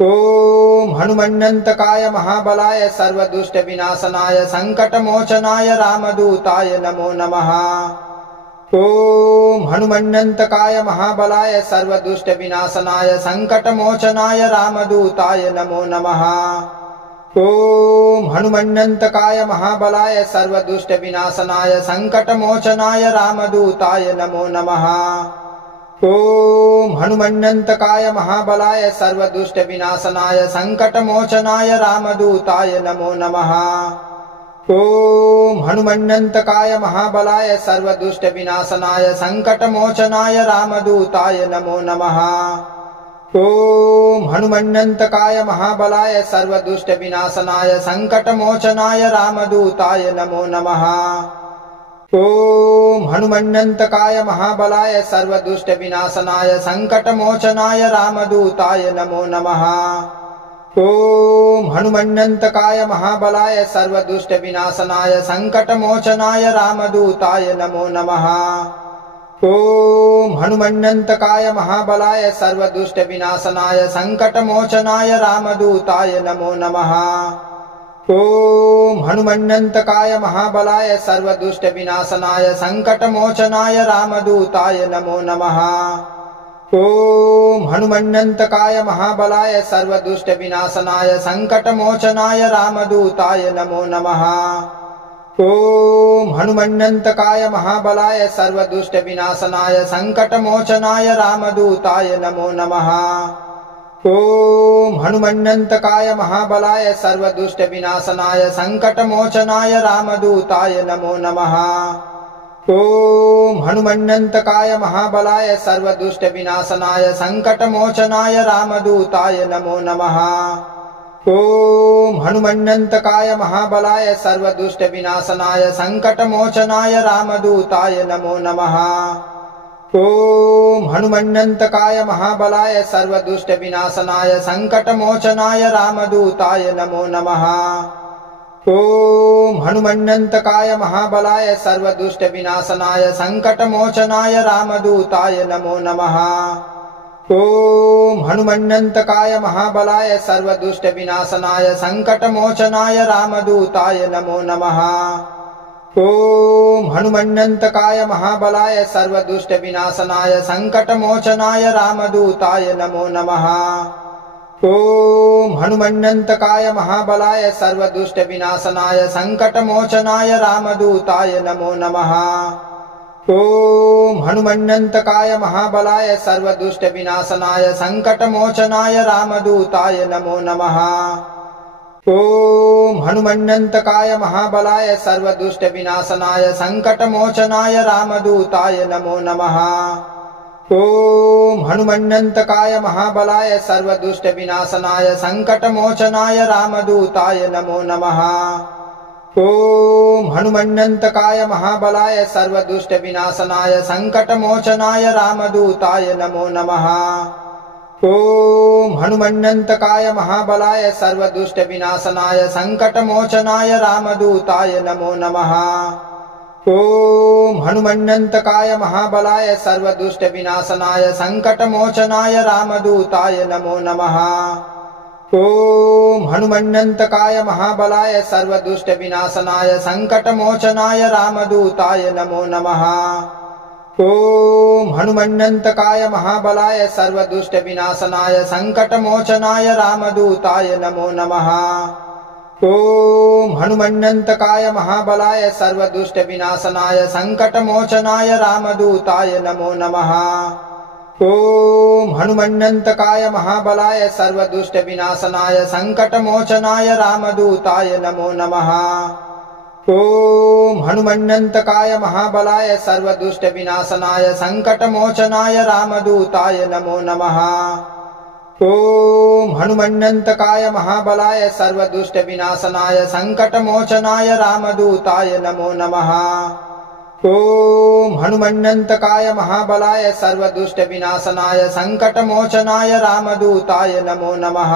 ॐ हनुमन्यन्तकाय महाबलाय सर्वदुष्टविनाशनाय सङ्कटमोचनाय रामदूताय नमो नमः। ॐ हनुमन्यन्तकाय महाबलाय सर्वदुष्टविनाशनाय सङ्कटमोचनाय रामदूताय नमो नमः। ॐ हनुमन्यन्तकाय महाबलाय सर्वदुष्टविनाशनाय सङ्कटमोचनाय रामदूताय नमो नमः। ॐ हनुमन्यन्तकाय महाबलाय सर्वदुष्टविनाशनाय सङ्कटमोचनाय रामदूताय नमो नमः। ॐ हनुमन्यन्तकाय महाबलाय सर्वदुष्टविनाशनाय सङ्कटमोचनाय रामदूताय नमो नमः। ॐ हनुमन्यन्तकाय महाबलाय सर्वदुष्टविनाशनाय सङ्कटमोचनाय रामदूताय नमो नमः। ॐ हनुमन्यन्तकाय महाबलाय सर्वदुष्टविनाशनाय सङ्कटमोचनाय रामदूताय नमो नमः। ॐ हनुमन्यन्तकाय महाबलाय सर्वदुष्टविनाशनाय सङ्कटमोचनाय रामदूताय नमो नमः। ॐ हनुमन्यन्तकाय महाबलाय सर्वदुष्टविनाशनाय सङ्कटमोचनाय रामदूताय नमो नमः। ॐ हनुमन्यन्तकाय महाबलाय सर्वदुष्टविनाशनाय सङ्कटमोचनाय रामदूताय नमो नमः। ॐ हनुमन्यन्तकाय महाबलाय सर्वदुष्टविनाशनाय सङ्कटमोचनाय रामदूताय नमो नमः। ॐ हनुमन्यन्तकाय महाबलाय सर्वदुष्टविनाशनाय सङ्कटमोचनाय रामदूताय नमो नमः। ॐ हनुमन्यन्तकाय महाबलाय सर्वदुष्टविनाशनाय सङ्कटमोचनाय रामदूताय नमो नमः। ॐ हनुमन्यन्तकाय महाबलाय सर्वदुष्टविनाशनाय सङ्कटमोचनाय रामदूताय नमो नमः। ॐ हनुमन्यन्तकाय महाबलाय सर्वदुष्टविनाशनाय सङ्कटमोचनाय रामदूताय नमो नमः। ॐ हनुमन्यन्तकाय महाबलाय सर्वदुष्टविनाशनाय सङ्कटमोचनाय रामदूताय नमो नमः। ॐ हनुमन्यन्तकाय महाबलाय सर्वदुष्टविनाशनाय सङ्कटमोचनाय रामदूताय नमो नमः। ॐ हनुमन्यन्तकाय महाबलाय सर्वदुष्टविनाशनाय सङ्कटमोचनाय रामदूताय नमो नमः। ॐ हनुमन्यन्तकाय महाबलाय सर्वदुष्टविनाशनाय सङ्कटमोचनाय रामदूताय नमो नमः। ॐ हनुमन्यन्तकाय महाबलाय सर्वदुष्टविनाशनाय सङ्कटमोचनाय रामदूताय नमो नमः। ॐ हनुमन्यन्तकाय महाबलाय सर्वदुष्टविनाशनाय सङ्कटमोचनाय रामदूताय नमो नमः। ॐ हनुमन्यन्तकाय महाबलाय सर्वदुष्टविनाशनाय सङ्कटमोचनाय रामदूताय नमो नमः। ॐ हनुमन्यन्तकाय महाबलाय सर्वदुष्टविनाशनाय सङ्कटमोचनाय रामदूताय नमो नमः। ॐ हनुमन्यन्तकाय महाबलाय सर्वदुष्टविनाशनाय सङ्कटमोचनाय रामदूताय नमो नमः। ॐ हनुमन्यन्तकाय महाबलाय सर्वदुष्टविनाशनाय सङ्कटमोचनाय रामदूताय नमो नमः। ॐ हनुमन्यन्तकाय महाबलाय सर्वदुष्टविनाशनाय सङ्कटमोचनाय रामदूताय नमो नमः। ॐ हनुमन्यन्तकाय महाबलाय सर्वदुष्टविनाशनाय सङ्कटमोचनाय रामदूताय नमो नमः। ॐ हनुमन्यन्तकाय महाबलाय सर्वदुष्टविनाशनाय सङ्कटमोचनाय रामदूताय नमो नमः। ॐ हनुमन्यन्तकाय महाबलाय सर्वदुष्टविनाशनाय सङ्कटमोचनाय रामदूताय नमो नमः। ॐ हनुमन्यन्तकाय महाबलाय सर्वदुष्टविनाशनाय सङ्कटमोचनाय रामदूताय नमो नमः। ॐ हनुमन्यन्तकाय महाबलाय सर्वदुष्टविनाशनाय सङ्कटमोचनाय रामदूताय नमो नमः। ॐ हनुमन्यन्तकाय महाबलाय सर्वदुष्टविनाशनाय सङ्कटमोचनाय रामदूताय नमो नमः। ॐ हनुमन्यन्तकाय महाबलाय सर्वदुष्टविनाशनाय सङ्कटमोचनाय रामदूताय नमो नमः।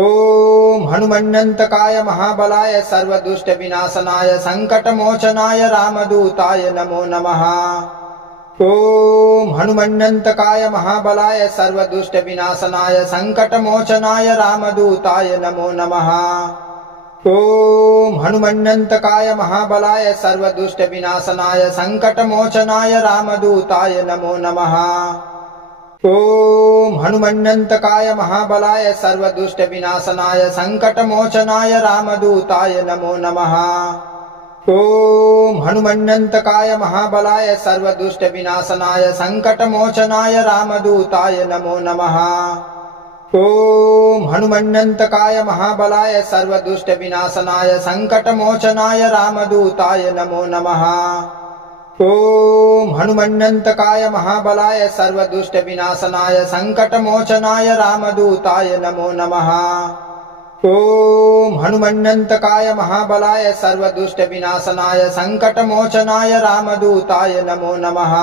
ॐ हनुमन्यन्तकाय महाबलाय सर्वदुष्टविनाशनाय सङ्कटमोचनाय रामदूताय नमो नमः। ॐ हनुमन्यन्तकाय महाबलाय सर्वदुष्टविनाशनाय सङ्कटमोचनाय रामदूताय नमो नमः। ॐ हनुमन्यन्तकाय महाबलाय सर्वदुष्टविनाशनाय सङ्कटमोचनाय रामदूताय नमो नमः। ॐ हनुमन्यन्तकाय महाबलाय सर्वदुष्टविनाशनाय सङ्कटमोचनाय रामदूताय नमो नमः। ॐ हनुमन्यन्तकाय महाबलाय सर्वदुष्टविनाशनाय सङ्कटमोचनाय रामदूताय नमो नमः। ॐ हनुमन्यन्तकाय महाबलाय सर्वदुष्टविनाशनाय सङ्कटमोचनाय रामदूताय नमो नमः। ॐ हनुमन्यन्तकाय महाबलाय सर्वदुष्टविनाशनाय सङ्कटमोचनाय रामदूताय नमो नमः। ॐ हनुमन्यन्तकाय महाबलाय सर्वदुष्टविनाशनाय सङ्कटमोचनाय रामदूताय नमो नमः।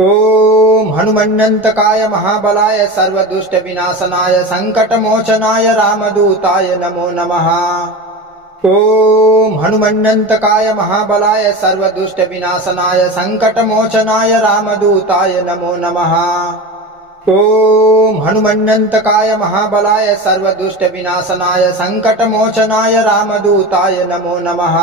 ॐ हनुमन्यन्तकाय महाबलाय सर्वदुष्टविनाशनाय सङ्कटमोचनाय रामदूताय नमो नमः। ॐ हनुमन्यन्तकाय महाबलाय सर्वदुष्टविनाशनाय सङ्कटमोचनाय रामदूताय नमो नमः। ॐ हनुमन्यन्तकाय महाबलाय सर्वदुष्टविनाशनाय सङ्कटमोचनाय रामदूताय नमो नमः।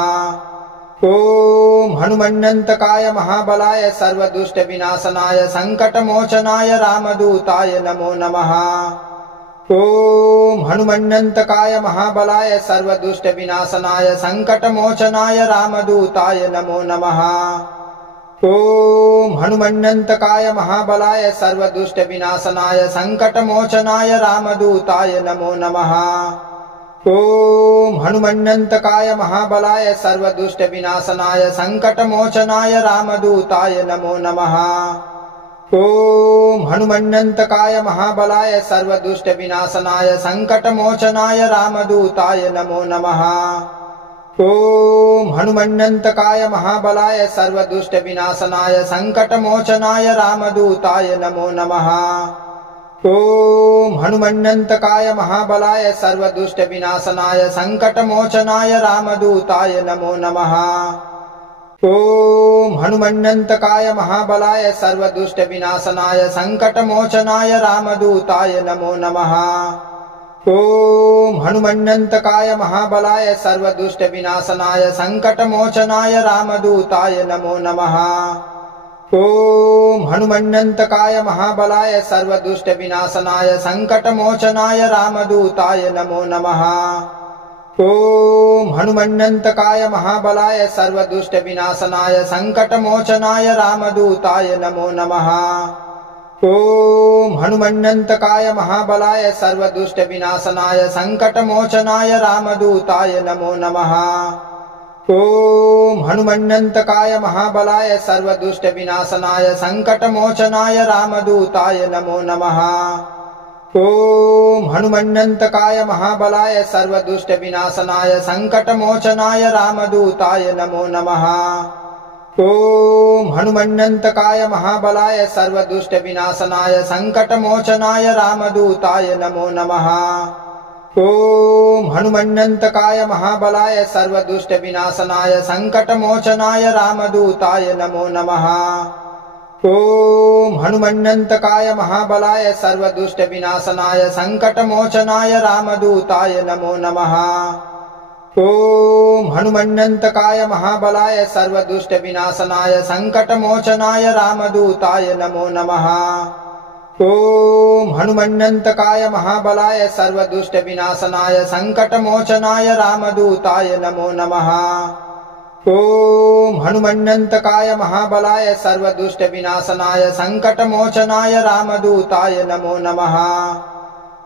ॐ हनुमन्यन्तकाय महाबलाय सर्वदुष्टविनाशनाय सङ्कटमोचनाय रामदूताय नमो नमः। ॐ हनुमन्यन्तकाय महाबलाय सर्वदुष्टविनाशनाय सङ्कटमोचनाय रामदूताय नमो नमः। ॐ हनुमन्यन्तकाय महाबलाय सर्वदुष्टविनाशनाय सङ्कटमोचनाय रामदूताय नमो नमः। ॐ हनुमन्यन्तकाय महाबलाय सर्वदुष्टविनाशनाय सङ्कटमोचनाय रामदूताय नमो नमः। ॐ हनुमन्यन्तकाय महाबलाय सर्वदुष्टविनाशनाय सङ्कटमोचनाय रामदूताय नमो नमः। ॐ हनुमन्यन्तकाय महाबलाय सर्वदुष्टविनाशनाय सङ्कटमोचनाय रामदूताय नमो नमः। ॐ हनुमन्यन्तकाय महाबलाय सर्वदुष्टविनाशनाय सङ्कटमोचनाय रामदूताय नमो नमः। ॐ हनुमन्यन्तकाय महाबलाय सर्वदुष्टविनाशनाय सङ्कटमोचनाय रामदूताय नमो नमः। ॐ हनुमन्यन्तकाय महाबलाय सर्वदुष्टविनाशनाय सङ्कटमोचनाय रामदूताय नमो नमः। ॐ हनुमन्यन्तकाय महाबलाय सर्वदुष्टविनाशनाय सङ्कटमोचनाय रामदूताय नमो नमः। ॐ हनुमन्यन्तकाय महाबलाय सर्वदुष्टविनाशनाय सङ्कटमोचनाय रामदूताय नमो नमः। ॐ हनुमन्यन्तकाय महाबलाय सर्वदुष्टविनाशनाय सङ्कटमोचनाय रामदूताय नमो नमः। ॐ हनुमन्यन्तकाय महाबलाय सर्वदुष्टविनाशनाय सङ्कटमोचनाय रामदूताय नमो नमः। ॐ हनुमन्यन्तकाय महाबलाय सर्वदुष्टविनाशनाय सङ्कटमोचनाय रामदूताय नमो नमः। ॐ हनुमन्यन्तकाय महाबलाय सर्वदुष्टविनाशनाय सङ्कटमोचनाय रामदूताय नमो नमः। ॐ हनुमन्यन्तकाय महाबलाय सर्वदुष्टविनाशनाय सङ्कटमोचनाय रामदूताय नमो नमः। ॐ हनुमन्यन्तकाय महाबलाय सर्वदुष्टविनाशनाय सङ्कटमोचनाय रामदूताय नमो नमः। ॐ हनुमन्यन्तकाय महाबलाय सर्वदुष्टविनाशनाय सङ्कटमोचनाय रामदूताय नमो नमः। ॐ हनुमन्यन्तकाय महाबलाय सर्वदुष्टविनाशनाय सङ्कटमोचनाय रामदूताय नमो नमः। ॐ हनुमन्यन्तकाय महाबलाय सर्वदुष्टविनाशनाय सङ्कटमोचनाय रामदूताय नमो नमः।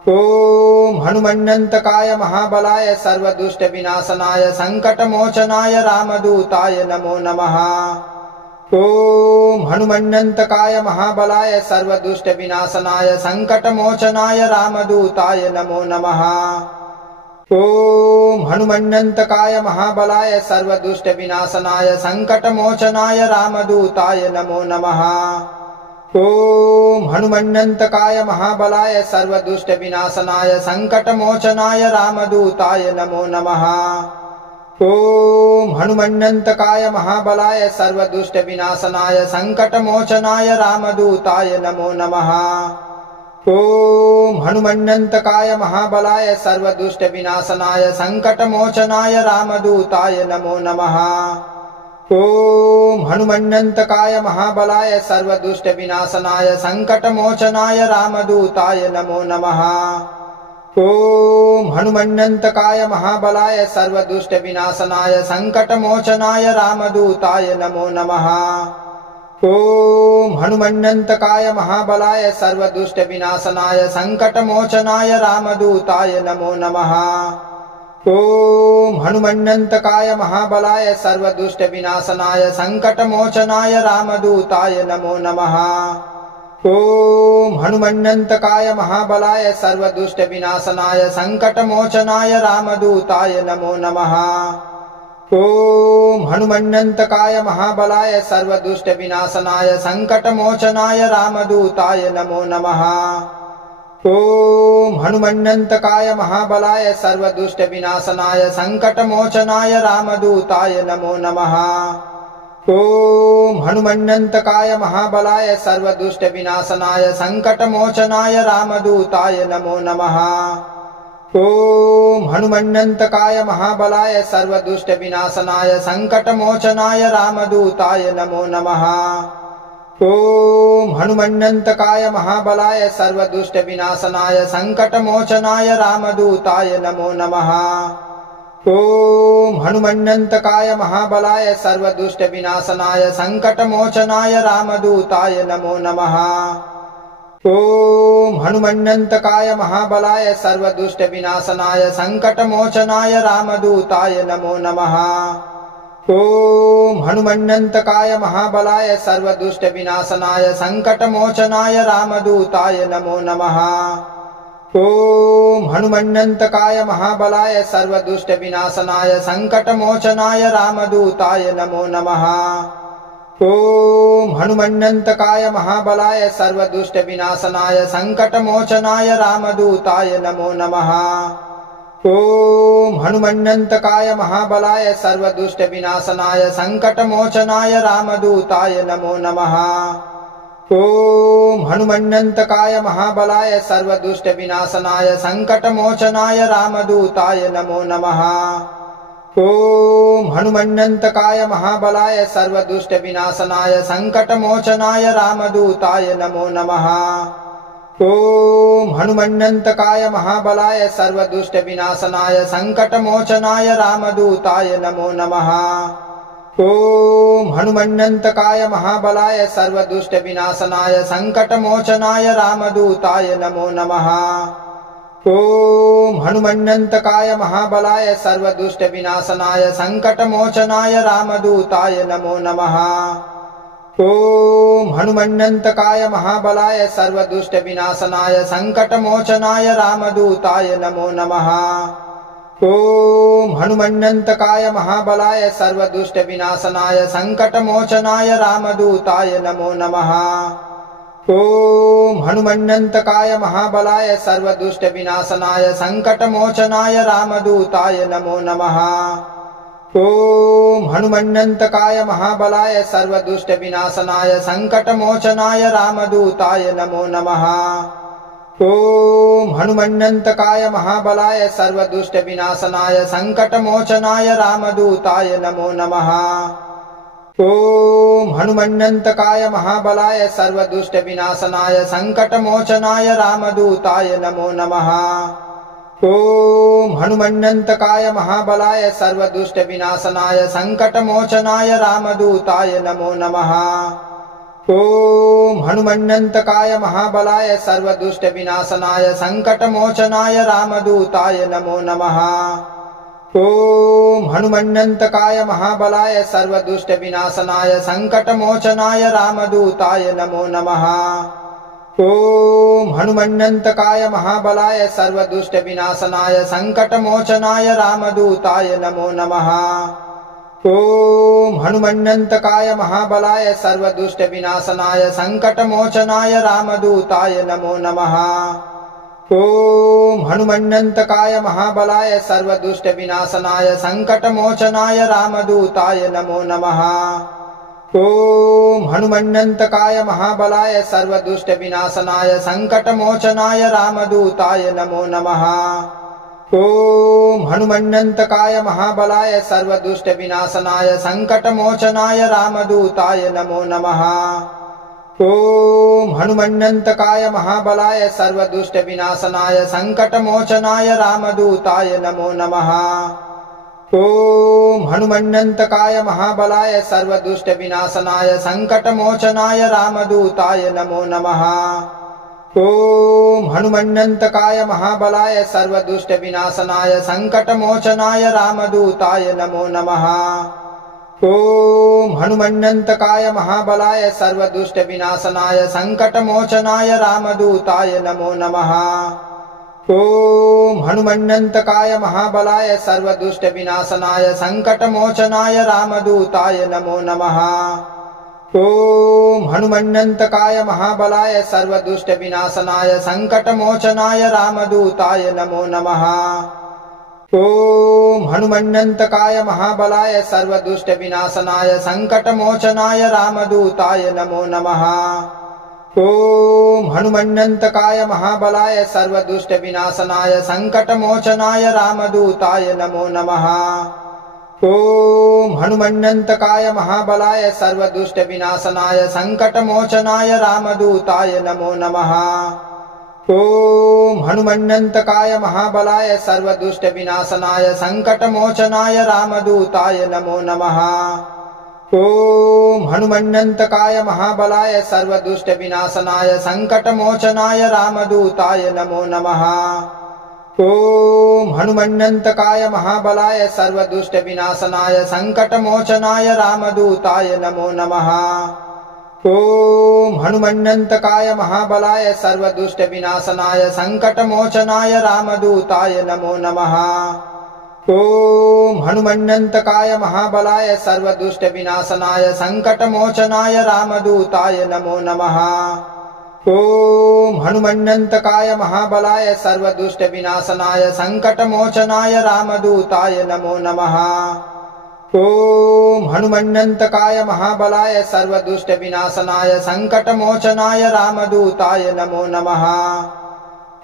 ॐ हनुमन्यन्तकाय महाबलाय सर्वदुष्टविनाशनाय सङ्कटमोचनाय रामदूताय नमो नमः। ॐ हनुमन्यन्तकाय महाबलाय सर्वदुष्टविनाशनाय सङ्कटमोचनाय रामदूताय नमो नमः। ॐ हनुमन्यन्तकाय महाबलाय सर्वदुष्टविनाशनाय सङ्कटमोचनाय रामदूताय नमो नमः। ॐ हनुमन्यन्तकाय महाबलाय सर्वदुष्टविनाशनाय सङ्कटमोचनाय रामदूताय नमो नमः। ॐ हनुमन्यन्तकाय महाबलाय सर्वदुष्टविनाशनाय सङ्कटमोचनाय रामदूताय नमो नमः। ॐ हनुमन्यन्तकाय महाबलाय सर्वदुष्टविनाशनाय सङ्कटमोचनाय रामदूताय नमो नमः। ॐ हनुमन्यन्तकाय महाबलाय सर्वदुष्टविनाशनाय सङ्कटमोचनाय रामदूताय नमो नमः। ॐ हनुमन्यन्तकाय महाबलाय सर्वदुष्टविनाशनाय सङ्कटमोचनाय रामदूताय नमो नमः। ॐ हनुमन्यन्तकाय महाबलाय सर्वदुष्टविनाशनाय सङ्कटमोचनाय रामदूताय नमो नमः। ॐ हनुमन्यन्तकाय महाबलाय सर्वदुष्टविनाशनाय सङ्कटमोचनाय रामदूताय नमो नमः। ॐ हनुमन्यन्तकाय महाबलाय सर्वदुष्टविनाशनाय सङ्कटमोचनाय रामदूताय नमो नमः। ॐ हनुमन्यन्तकाय महाबलाय सर्वदुष्टविनाशनाय सङ्कटमोचनाय रामदूताय नमो नमः। ॐ हनुमन्यन्तकाय महाबलाय सर्वदुष्टविनाशनाय सङ्कटमोचनाय रामदूताय नमो नमः। ॐ हनुमन्यन्तकाय महाबलाय सर्वदुष्टविनाशनाय सङ्कटमोचनाय रामदूताय नमो नमः। ॐ हनुमन्यन्तकाय महाबलाय सर्वदुष्टविनाशनाय सङ्कटमोचनाय रामदूताय नमो नमः। ॐ हनुमन्यन्तकाय महाबलाय सर्वदुष्टविनाशनाय सङ्कटमोचनाय रामदूताय नमो नमः। ॐ हनुमन्यन्तकाय महाबलाय सर्वदुष्टविनाशनाय सङ्कटमोचनाय रामदूताय नमो नमः। ॐ हनुमन्यन्तकाय महाबलाय सर्वदुष्टविनाशनाय सङ्कटमोचनाय रामदूताय नमो नमः। ॐ हनुमन्यन्तकाय महाबलाय सर्वदुष्टविनाशनाय सङ्कटमोचनाय रामदूताय नमो नमः। ॐ हनुमन्यन्तकाय महाबलाय सर्वदुष्टविनाशनाय सङ्कटमोचनाय रामदूताय नमो नमः। ॐ हनुमन्यन्तकाय महाबलाय सर्वदुष्टविनाशनाय सङ्कटमोचनाय रामदूताय नमो नमः। ॐ हनुमन्यन्तकाय महाबलाय सर्वदुष्टविनाशनाय सङ्कटमोचनाय रामदूताय नमो नमः। ॐ हनुमन्यन्तकाय महाबलाय सर्वदुष्टविनाशनाय सङ्कटमोचनाय रामदूताय नमो नमः। ॐ हनुमन्यन्तकाय महाबलाय सर्वदुष्टविनाशनाय सङ्कटमोचनाय रामदूताय नमो नमः। ॐ हनुमन्यन्तकाय महाबलाय सर्वदुष्टविनाशनाय सङ्कटमोचनाय रामदूताय नमो नमः। ॐ हनुमन्यन्तकाय महाबलाय सर्वदुष्टविनाशनाय सङ्कटमोचनाय रामदूताय नमो नमः। ॐ हनुमन्यन्तकाय महाबलाय सर्वदुष्टविनाशनाय सङ्कटमोचनाय रामदूताय नमो नमः। ॐ हनुमन्यन्तकाय महाबलाय सर्वदुष्टविनाशनाय सङ्कटमोचनाय रामदूताय नमो नमः। ॐ हनुमन्यन्तकाय महाबलाय सर्वदुष्टविनाशनाय सङ्कटमोचनाय रामदूताय नमो नमः। ॐ हनुमन्यन्तकाय महाबलाय सर्वदुष्टविनाशनाय सङ्कटमोचनाय रामदूताय नमो नमः। ॐ हनुमन्यन्तकाय महाबलाय सर्वदुष्टविनाशनाय सङ्कटमोचनाय रामदूताय नमो नमः। ॐ हनुमन्यन्तकाय महाबलाय सर्वदुष्टविनाशनाय सङ्कटमोचनाय रामदूताय नमो नमः। ॐ हनुमन्यन्तकाय महाबलाय सर्वदुष्टविनाशनाय सङ्कटमोचनाय रामदूताय नमो नमः। ॐ हनुमन्यन्तकाय महाबलाय सर्वदुष्टविनाशनाय सङ्कटमोचनाय रामदूताय नमो नमः। ॐ हनुमन्यन्तकाय महाबलाय सर्वदुष्टविनाशनाय सङ्कटमोचनाय रामदूताय नमो नमः। ॐ हनुमन्यन्तकाय महाबलाय सर्वदुष्टविनाशनाय सङ्कटमोचनाय रामदूताय नमो नमः। ॐ हनुमन्यन्तकाय महाबलाय सर्वदुष्टविनाशनाय सङ्कटमोचनाय रामदूताय नमो नमः। ॐ हनुमन्यन्तकाय महाबलाय सर्वदुष्टविनाशनाय सङ्कटमोचनाय रामदूताय नमो नमः। ॐ हनुमन्यन्तकाय महाबलाय सर्वदुष्टविनाशनाय सङ्कटमोचनाय रामदूताय नमो नमः। ॐ हनुमन्यन्तकाय महाबलाय सर्वदुष्टविनाशनाय सङ्कटमोचनाय रामदूताय नमो नमः। ॐ हनुमन्यन्तकाय महाबलाय सर्वदुष्टविनाशनाय सङ्कटमोचनाय रामदूताय नमो नमः। ॐ हनुमन्यन्तकाय महाबलाय सर्वदुष्टविनाशनाय सङ्कटमोचनाय रामदूताय नमो नमः। ॐ हनुमन्यन्तकाय महाबलाय सर्वदुष्टविनाशनाय सङ्कटमोचनाय रामदूताय नमो नमः। ॐ हनुमन्यन्तकाय महाबलाय सर्वदुष्टविनाशनाय सङ्कटमोचनाय रामदूताय नमो नमः। ॐ हनुमन्यन्तकाय महाबलाय सर्वदुष्टविनाशनाय सङ्कटमोचनाय रामदूताय नमो नमः। ॐ हनुमन्यन्तकाय महाबलाय सर्वदुष्टविनाशनाय सङ्कटमोचनाय रामदूताय नमो नमः। ॐ हनुमन्यन्तकाय महाबलाय सर्वदुष्टविनाशनाय सङ्कटमोचनाय रामदूताय नमो नमः। ॐ हनुमन्यन्तकाय महाबलाय सर्वदुष्टविनाशनाय सङ्कटमोचनाय रामदूताय नमो नमः। ॐ हनुमन्यन्तकाय महाबलाय सर्वदुष्टविनाशनाय सङ्कटमोचनाय रामदूताय नमो नमः। ॐ हनुमन्यन्तकाय महाबलाय सर्वदुष्टविनाशनाय सङ्कटमोचनाय रामदूताय नमो नमः। ॐ हनुमन्यन्तकाय महाबलाय सर्वदुष्टविनाशनाय सङ्कटमोचनाय रामदूताय नमो नमः। ॐ हनुमन्यन्तकाय महाबलाय सर्वदुष्टविनाशनाय सङ्कटमोचनाय रामदूताय नमो नमः। ॐ हनुमन्यन्तकाय महाबलाय सर्वदुष्टविनाशनाय सङ्कटमोचनाय रामदूताय नमो नमः। ॐ हनुमन्यन्तकाय महाबलाय सर्वदुष्टविनाशनाय सङ्कटमोचनाय रामदूताय नमो नमः। ॐ हनुमन्यन्तकाय महाबलाय सर्वदुष्टविनाशनाय सङ्कटमोचनाय रामदूताय नमो नमः। ॐ हनुमन्यन्तकाय महाबलाय सर्वदुष्टविनाशनाय सङ्कटमोचनाय रामदूताय नमो नमः। ॐ हनुमन्यन्तकाय महाबलाय सर्वदुष्टविनाशनाय सङ्कटमोचनाय रामदूताय नमो नमः।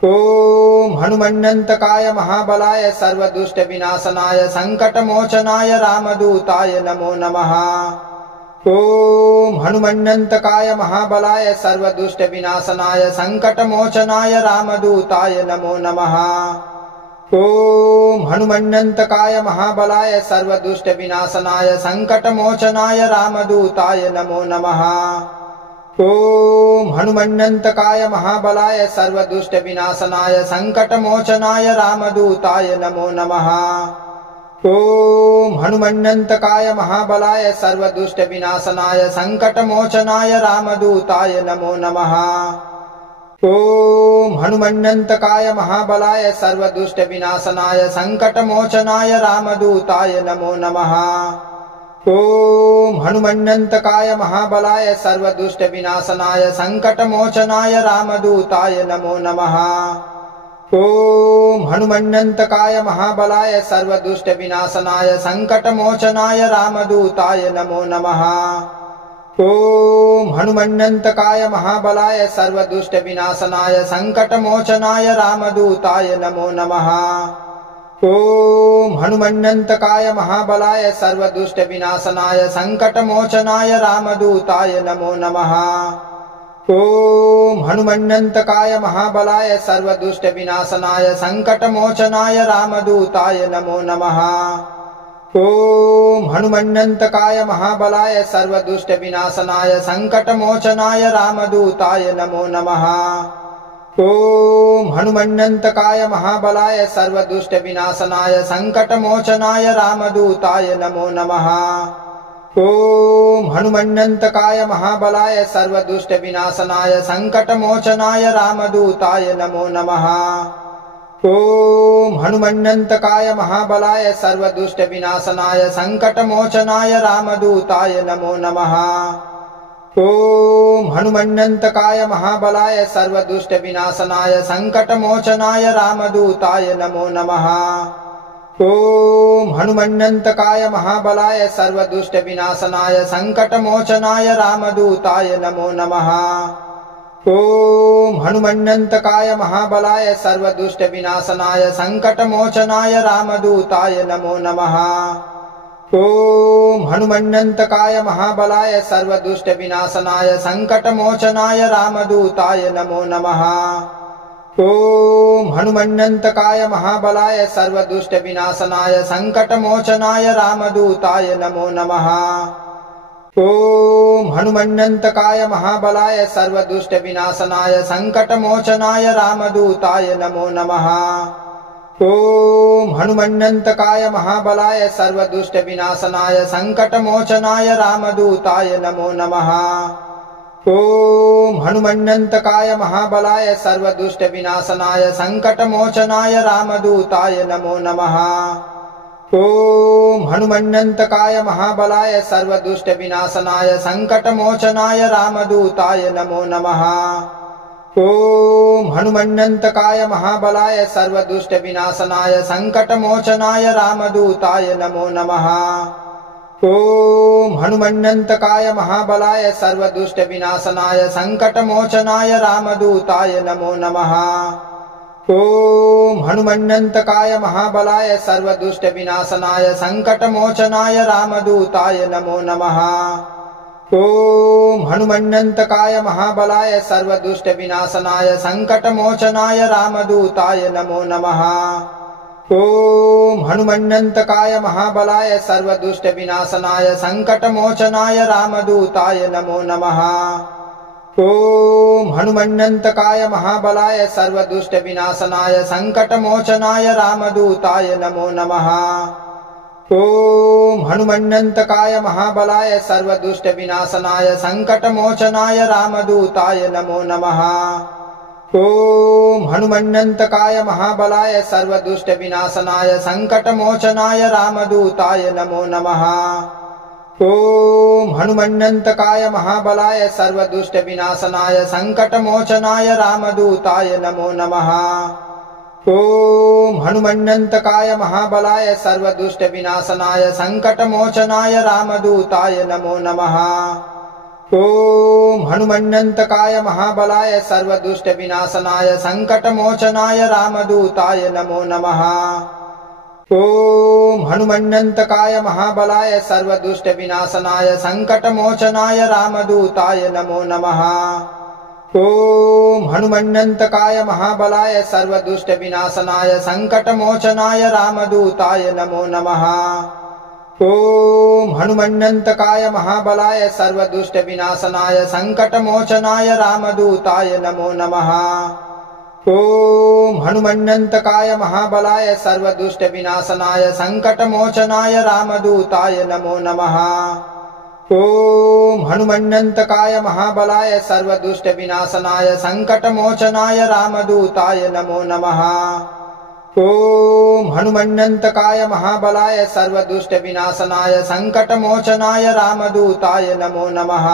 ॐ हनुमन्यन्तकाय महाबलाय सर्वदुष्टविनाशनाय सङ्कटमोचनाय रामदूताय नमो नमः। ॐ हनुमन्यन्तकाय महाबलाय सर्वदुष्टविनाशनाय सङ्कटमोचनाय रामदूताय नमो नमः। ॐ हनुमन्यन्तकाय महाबलाय सर्वदुष्टविनाशनाय सङ्कटमोचनाय रामदूताय नमो नमः। ॐ हनुमन्यन्तकाय महाबलाय सर्वदुष्टविनाशनाय सङ्कटमोचनाय रामदूताय नमो नमः। ॐ हनुमन्यन्तकाय महाबलाय सर्वदुष्टविनाशनाय सङ्कटमोचनाय रामदूताय नमो नमः। ॐ हनुमन्यन्तकाय महाबलाय सर्वदुष्टविनाशनाय सङ्कटमोचनाय रामदूताय नमो नमः। ॐ हनुमन्यन्तकाय महाबलाय सर्वदुष्टविनाशनाय सङ्कटमोचनाय रामदूताय नमो नमः। ॐ हनुमन्यन्तकाय महाबलाय सर्वदुष्टविनाशनाय सङ्कटमोचनाय रामदूताय नमो नमः। ॐ हनुमन्यन्तकाय महाबलाय सर्वदुष्टविनाशनाय सङ्कटमोचनाय रामदूताय नमो नमः। ॐ हनुमन्यन्तकाय महाबलाय सर्वदुष्टविनाशनाय सङ्कटमोचनाय रामदूताय नमो नमः। ॐ हनुमन्यन्तकाय महाबलाय सर्वदुष्टविनाशनाय सङ्कटमोचनाय रामदूताय नमो नमः। ॐ हनुमन्यन्तकाय महाबलाय सर्वदुष्टविनाशनाय सङ्कटमोचनाय रामदूताय नमो नमः। ॐ हनुमन्यन्तकाय महाबलाय सर्वदुष्टविनाशनाय सङ्कटमोचनाय रामदूताय नमो नमः। ॐ हनुमन्नन्तकाय महाबलाय सर्वदुष्टविनाशनाय सङ्कटमोचनाय रामदूताय नमो नमः। ॐ हनुमन्नन्तकाय महाबलाय सर्वदुष्टविनाशनाय सङ्कटमोचनाय रामदूताय नमो नमः। ॐ हनुमन्नन्तकाय महाबलाय सर्वदुष्टविनाशनाय सङ्कटमोचनाय रामदूताय नमो नमः। ॐ हनुमन्नन्तकाय महाबलाय सर्वदुष्टविनाशनाय सङ्कटमोचनाय रामदूताय नमो नमः। ॐ हनुमन्नन्तकाय महाबलाय सर्वदुष्टविनाशनाय सङ्कटमोचनाय रामदूताय नमो नमः। ॐ हनुमन्नन्तकाय महाबलाय सर्वदुष्टविनाशनाय सङ्कटमोचनाय रामदूताय नमो नमः। ॐ हनुमन्नन्तकाय महाबलाय सर्वदुष्टविनाशनाय सङ्कटमोचनाय रामदूताय नमो नमः। ॐ हनुमन्नन्तकाय महाबलाय सर्वदुष्टविनाशनाय सङ्कटमोचनाय रामदूताय नमो नमः। ॐ हनुमन्नन्तकाय महाबलाय सर्वदुष्टविनाशनाय सङ्कटमोचनाय रामदूताय नमो नमः। ॐ हनुमन्नन्तकाय महाबलाय सर्वदुष्टविनाशनाय सङ्कटमोचनाय रामदूताय नमो नमः। ॐ हनुमन्नन्तकाय महाबलाय सर्वदुष्टविनाशनाय सङ्कटमोचनाय रामदूताय नमो नमः। ॐ हनुमन्नन्तकाय महाबलाय सर्वदुष्टविनाशनाय सङ्कटमोचनाय रामदूताय नमो नमः। ॐ हनुमन्नन्तकाय महाबलाय सर्वदुष्टविनाशनाय सङ्कटमोचनाय रामदूताय नमो नमः। ॐ हनुमन्नन्तकाय महाबलाय सर्वदुष्टविनाशनाय सङ्कटमोचनाय रामदूताय नमो नमः। ॐ हनुमन्नन्तकाय महाबलाय सर्वदुष्टविनाशनाय सङ्कटमोचनाय रामदूताय नमो नमः। ॐ हनुमन्नन्तकाय महाबलाय सर्वदुष्टविनाशनाय सङ्कटमोचनाय रामदूताय नमो नमः। ॐ हनुमन्नन्तकाय महाबलाय सर्वदुष्टविनाशनाय सङ्कटमोचनाय रामदूताय नमो नमः। ॐ हनुमन्नन्तकाय महाबलाय सर्वदुष्टविनाशनाय सङ्कटमोचनाय रामदूताय नमो नमः। ॐ हनुमन्नन्तकाय महाबलाय सर्वदुष्टविनाशनाय सङ्कटमोचनाय रामदूताय नमो नमः। ॐ हनुमन्नन्तकाय महाबलाय सर्वदुष्टविनाशनाय सङ्कटमोचनाय रामदूताय नमो नमः। ॐ हनुमन्नन्तकाय महाबलाय सर्वदुष्टविनाशनाय सङ्कटमोचनाय रामदूताय नमो नमः। ॐ हनुमन्नन्तकाय महाबलाय सर्वदुष्टविनाशनाय सङ्कटमोचनाय रामदूताय नमो नमः। ॐ हनुमन्नन्तकाय महाबलाय सर्वदुष्टविनाशनाय सङ्कटमोचनाय रामदूताय नमो नमः। ॐ हनुमन्नन्तकाय महाबलाय सर्वदुष्टविनाशनाय सङ्कटमोचनाय रामदूताय नमो नमः। ॐ हनुमन्नन्तकाय महाबलाय सर्वदुष्टविनाशनाय सङ्कटमोचनाय रामदूताय नमो नमः। ॐ हनुमन्नन्तकाय महाबलाय सर्वदुष्टविनाशनाय सङ्कटमोचनाय रामदूताय नमो नमः। ॐ हनुमन्नन्तकाय महाबलाय सर्वदुष्टविनाशनाय सङ्कटमोचनाय रामदूताय नमो नमः। ॐ हनुमन्नन्तकाय महाबलाय सर्वदुष्टविनाशनाय सङ्कटमोचनाय रामदूताय नमो नमः।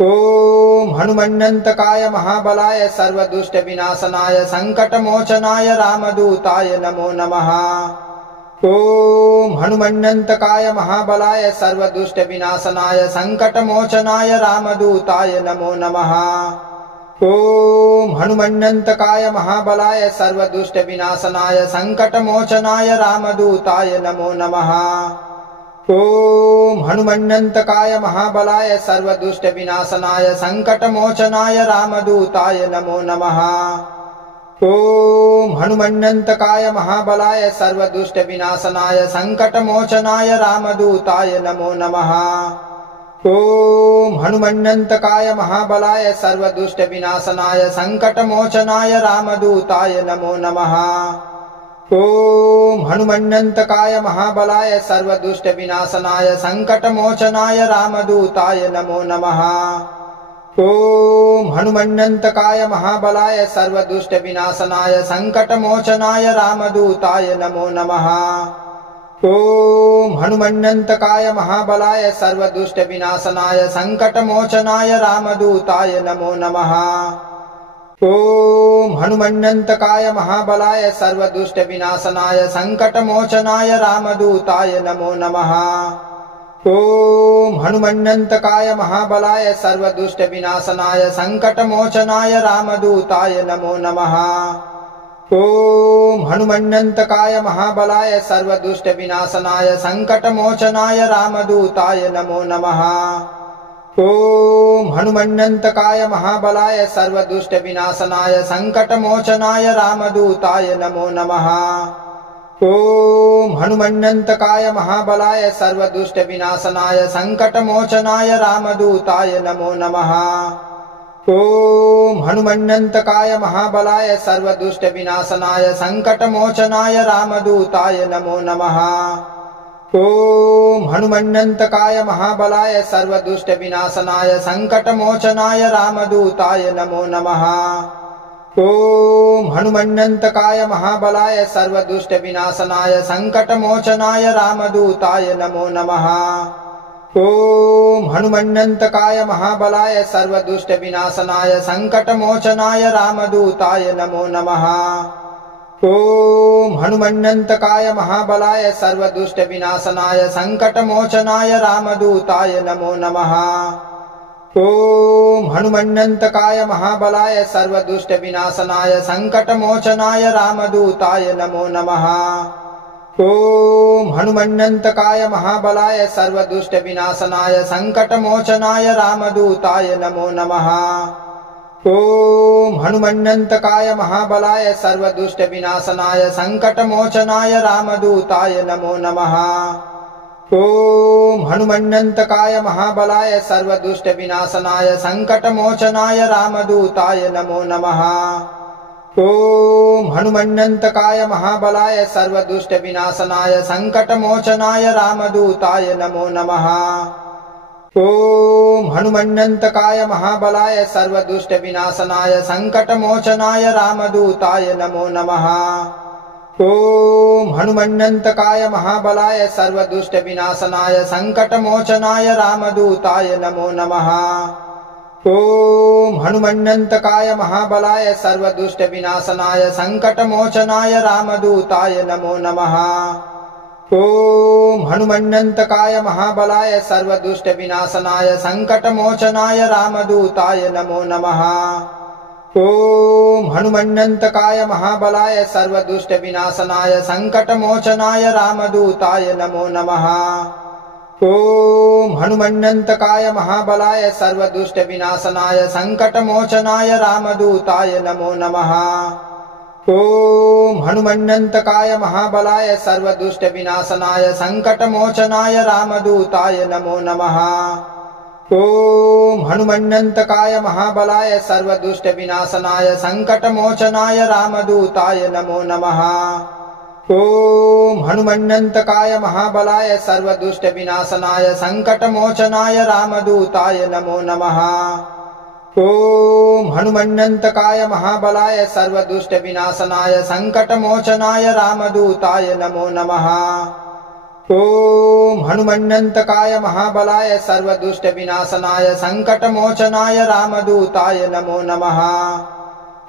ॐ हनुमन्नन्तकाय महाबलाय सर्वदुष्टविनाशनाय सङ्कटमोचनाय रामदूताय नमो नमः। ॐ हनुमन्नन्तकाय महाबलाय सर्वदुष्टविनाशनाय सङ्कटमोचनाय रामदूताय नमो नमः। ॐ हनुमन्नन्तकाय महाबलाय सर्वदुष्टविनाशनाय सङ्कटमोचनाय रामदूताय नमो नमः। ॐ हनुमन्नन्तकाय महाबलाय सर्वदुष्टविनाशनाय सङ्कटमोचनाय रामदूताय नमो नमः। ॐ हनुमन्नन्तकाय महाबलाय सर्वदुष्टविनाशनाय सङ्कटमोचनाय रामदूताय नमो नमः। ॐ हनुमन्नन्तकाय महाबलाय सर्वदुष्टविनाशनाय सङ्कटमोचनाय रामदूताय नमो नमः। ॐ हनुमन्यन्तकाय महाबलाय सर्वदुष्टविनाशनाय सङ्कटमोचनाय रामदूताय नमो नमः। ॐ हनुमन्यन्तकाय महाबलाय सर्वदुष्टविनाशनाय सङ्कटमोचनाय रामदूताय नमो नमः। ॐ हनुमन्यन्तकाय महाबलाय सर्वदुष्टविनाशनाय सङ्कटमोचनाय रामदूताय नमो नमः। ॐ हनुमन्यन्तकाय महाबलाय सर्वदुष्टविनाशनाय सङ्कटमोचनाय रामदूताय नमो नमः। ॐ हनुमन्यन्तकाय महाबलाय सर्वदुष्टविनाशनाय सङ्कटमोचनाय रामदूताय नमो नमः। ॐ हनुमन्यन्तकाय महाबलाय सर्वदुष्टविनाशनाय सङ्कटमोचनाय रामदूताय नमो नमः। ॐ हनुमन्यन्तकाय महाबलाय सर्वदुष्टविनाशनाय सङ्कटमोचनाय रामदूताय नमो नमः। ॐ हनुमन्यन्तकाय महाबलाय सर्वदुष्टविनाशनाय सङ्कटमोचनाय रामदूताय नमो नमः। ॐ हनुमन्यन्तकाय महाबलाय सर्वदुष्टविनाशनाय सङ्कटमोचनाय रामदूताय नमो नमः। ॐ हनुमन्यन्तकाय महाबलाय सर्वदुष्टविनाशनाय सङ्कटमोचनाय रामदूताय नमो नमः। ॐ हनुमन्यन्तकाय महाबलाय सर्वदुष्टविनाशनाय सङ्कटमोचनाय रामदूताय नमो नमः। ॐ हनुमन्यन्तकाय महाबलाय सर्वदुष्टविनाशनाय सङ्कटमोचनाय रामदूताय नमो नमः। ॐ हनुमन्यन्तकाय महाबलाय सर्वदुष्टविनाशनाय सङ्कटमोचनाय रामदूताय नमो नमः। ॐ हनुमन्यन्तकाय महाबलाय सर्वदुष्टविनाशनाय सङ्कटमोचनाय रामदूताय नमो नमः। ॐ हनुमन्यन्तकाय महाबलाय सर्वदुष्टविनाशनाय सङ्कटमोचनाय रामदूताय नमो नमः। ॐ हनुमन्यन्तकाय महाबलाय सर्वदुष्टविनाशनाय सङ्कटमोचनाय रामदूताय नमो नमः। ॐ हनुमन्यन्तकाय महाबलाय सर्वदुष्टविनाशनाय सङ्कटमोचनाय रामदूताय नमो नमः। ॐ हनुमन्यन्तकाय महाबलाय सर्वदुष्टविनाशनाय सङ्कटमोचनाय रामदूताय नमो नमः। ॐ हनुमन्यन्तकाय महाबलाय सर्वदुष्टविनाशनाय सङ्कटमोचनाय रामदूताय नमो नमः। ॐ हनुमन्यन्तकाय महाबलाय सर्वदुष्टविनाशनाय सङ्कटमोचनाय रामदूताय नमो नमः। ॐ हनुमन्यन्तकाय महाबलाय सर्वदुष्टविनाशनाय सङ्कटमोचनाय रामदूताय नमो नमः। ॐ हनुमन्यन्तकाय महाबलाय सर्वदुष्टविनाशनाय सङ्कटमोचनाय रामदूताय नमो नमः। ॐ हनुमन्यन्तकाय महाबलाय सर्वदुष्टविनाशनाय सङ्कटमोचनाय रामदूताय नमो नमः। ॐ हनुमन्यन्तकाय महाबलाय सर्वदुष्टविनाशनाय सङ्कटमोचनाय रामदूताय नमो नमः। ॐ हनुमन्यन्तकाय महाबलाय सर्वदुष्टविनाशनाय सङ्कटमोचनाय रामदूताय नमो नमः। ॐ हनुमन्यन्तकाय महाबलाय सर्वदुष्टविनाशनाय सङ्कटमोचनाय रामदूताय नमो नमः। ॐ हनुमन्यन्तकाय महाबलाय सर्वदुष्टविनाशनाय सङ्कटमोचनाय रामदूताय नमो नमः। ॐ हनुमन्यन्तकाय महाबलाय सर्वदुष्टविनाशनाय सङ्कटमोचनाय रामदूताय नमो नमः। ॐ हनुमन्यन्तकाय महाबलाय सर्वदुष्टविनाशनाय सङ्कटमोचनाय रामदूताय नमो नमः।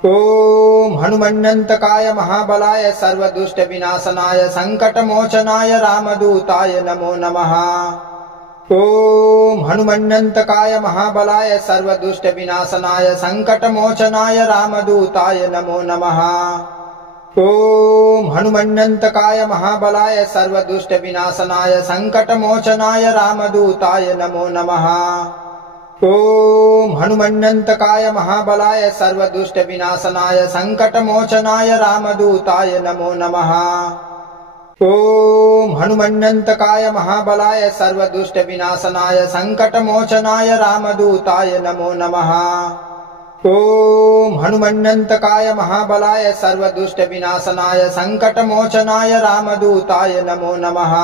ॐ हनुमन्यन्तकाय महाबलाय सर्वदुष्टविनाशनाय सङ्कटमोचनाय रामदूताय नमो नमः। ॐ हनुमन्यन्तकाय महाबलाय सर्वदुष्टविनाशनाय सङ्कटमोचनाय रामदूताय नमो नमः। ॐ हनुमन्यन्तकाय महाबलाय सर्वदुष्टविनाशनाय सङ्कटमोचनाय रामदूताय नमो नमः। ॐ हनुमन्यन्तकाय महाबलाय सर्वदुष्टविनाशनाय सङ्कटमोचनाय रामदूताय नमो नमः। ॐ हनुमन्यन्तकाय महाबलाय सर्वदुष्टविनाशनाय सङ्कटमोचनाय रामदूताय नमो नमः। ॐ हनुमन्नन्तकाय महाबलाय सर्वदुष्टविनाशनाय सङ्कटमोचनाय रामदूताय नमो नमः।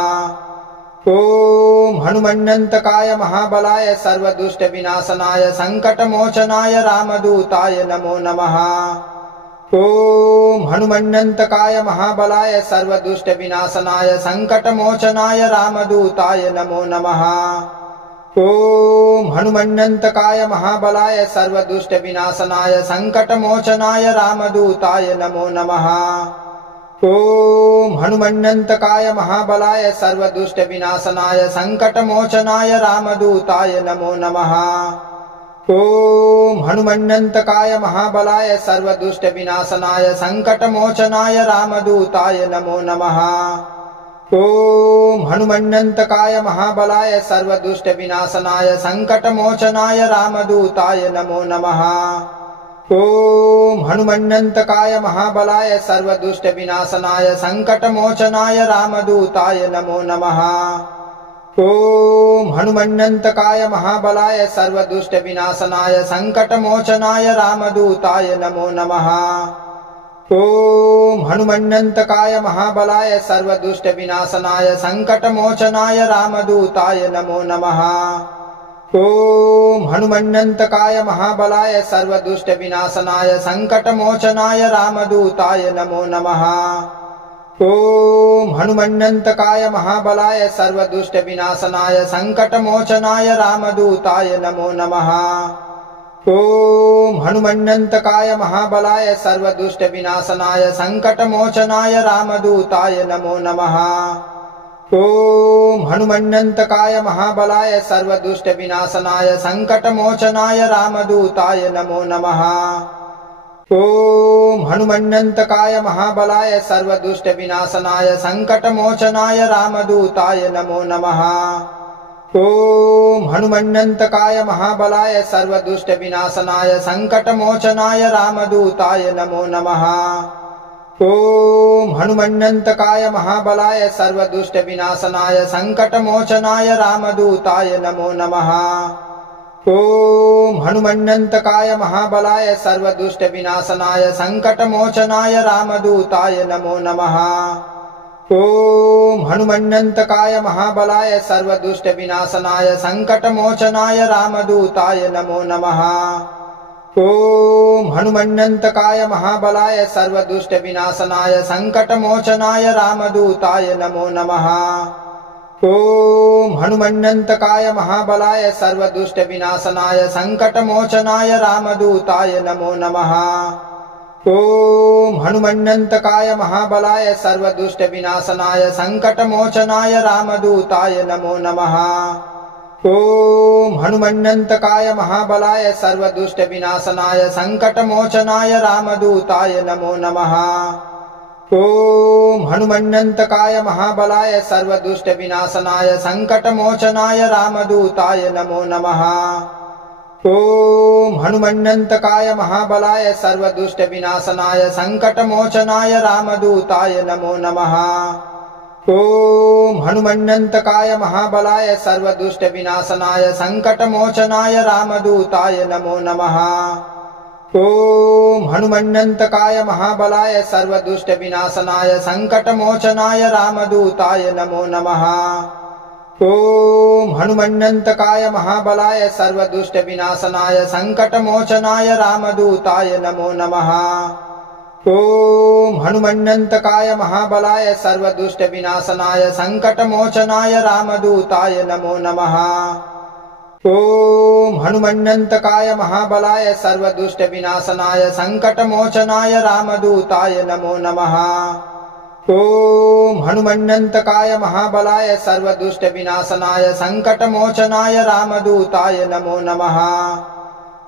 ॐ हनुमन्नन्तकाय महाबलाय सर्वदुष्टविनाशनाय सङ्कटमोचनाय रामदूताय नमो नमः। ॐ हनुमन्नन्तकाय महाबलाय सर्वदुष्टविनाशनाय सङ्कटमोचनाय रामदूताय नमो नमः। ॐ हनुमन्नन्तकाय महाबलाय सर्वदुष्टविनाशनाय सङ्कटमोचनाय रामदूताय नमो नमः। ॐ हनुमन्नन्तकाय महाबलाय सर्वदुष्टविनाशनाय सङ्कटमोचनाय रामदूताय नमो नमः। ॐ हनुमन्नन्तकाय महाबलाय सर्वदुष्टविनाशनाय सङ्कटमोचनाय रामदूताय नमो नमः। ॐ हनुमन्नन्तकाय महाबलाय सर्वदुष्टविनाशनाय सङ्कटमोचनाय रामदूताय नमो नमः। ॐ हनुमन्नन्तकाय महाबलाय सर्वदुष्टविनाशनाय सङ्कटमोचनाय रामदूताय नमो नमः। ॐ हनुमन्नन्तकाय महाबलाय सर्वदुष्टविनाशनाय सङ्कटमोचनाय रामदूताय नमो नमः। ॐ हनुमन्नन्तकाय महाबलाय सर्वदुष्टविनाशनाय सङ्कटमोचनाय रामदूताय नमो नमः। ॐ हनुमन्नन्तकाय महाबलाय सर्वदुष्टविनाशनाय सङ्कटमोचनाय रामदूताय नमो नमः। ॐ हनुमन्नन्तकाय महाबलाय सर्वदुष्टविनाशनाय सङ्कटमोचनाय रामदूताय नमो नमः। ॐ हनुमन्नन्तकाय महाबलाय सर्वदुष्टविनाशनाय सङ्कटमोचनाय रामदूताय नमो नमः। ॐ हनुमन्नन्तकाय महाबलाय सर्वदुष्टविनाशनाय सङ्कटमोचनाय रामदूताय नमो नमः। ॐ हनुमन्नन्तकाय महाबलाय सर्वदुष्टविनाशनाय सङ्कटमोचनाय रामदूताय नमो नमः। ॐ हनुमन्नन्तकाय महाबलाय सर्वदुष्टविनाशनाय सङ्कटमोचनाय रामदूताय नमो नमः। ॐ हनुमन्नन्तकाय महाबलाय सर्वदुष्टविनाशनाय सङ्कटमोचनाय रामदूताय नमो नमः। ॐ हनुमन्नन्तकाय महाबलाय सर्वदुष्टविनाशनाय सङ्कटमोचनाय रामदूताय नमो नमः। ॐ हनुमन्नन्तकाय महाबलाय सर्वदुष्टविनाशनाय सङ्कटमोचनाय रामदूताय नमो नमः। ॐ हनुमन्नन्तकाय महाबलाय सर्वदुष्टविनाशनाय सङ्कटमोचनाय रामदूताय नमो नमः। ॐ हनुमन्नन्तकाय महाबलाय सर्वदुष्टविनाशनाय सङ्कटमोचनाय रामदूताय नमो नमः। ॐ हनुमन्नन्तकाय महाबलाय सर्वदुष्टविनाशनाय सङ्कटमोचनाय रामदूताय नमो नमः। ॐ हनुमन्नन्तकाय महाबलाय सर्वदुष्टविनाशनाय सङ्कटमोचनाय रामदूताय नमो नमः। ॐ हनुमन्नन्तकाय महाबलाय सर्वदुष्टविनाशनाय सङ्कटमोचनाय रामदूताय नमो नमः। ॐ हनुमन्नन्तकाय महाबलाय सर्वदुष्टविनाशनाय सङ्कटमोचनाय रामदूताय नमो नमः। ॐ हनुमन्नन्तकाय महाबलाय सर्वदुष्टविनाशनाय सङ्कटमोचनाय रामदूताय नमो नमः। ॐ हनुमन्नन्तकाय महाबलाय सर्वदुष्टविनाशनाय सङ्कटमोचनाय रामदूताय नमो नमः। ॐ हनुमन्नन्तकाय महाबलाय सर्वदुष्टविनाशनाय सङ्कटमोचनाय रामदूताय नमो नमः। ॐ हनुमन्नन्तकाय महाबलाय सर्वदुष्टविनाशनाय सङ्कटमोचनाय रामदूताय नमो नमः। ॐ हनुमन्नन्तकाय महाबलाय सर्वदुष्टविनाशनाय सङ्कटमोचनाय रामदूताय नमो नमः। ॐ हनुमन्नन्तकाय महाबलाय सर्वदुष्टविनाशनाय सङ्कटमोचनाय रामदूताय नमो नमः।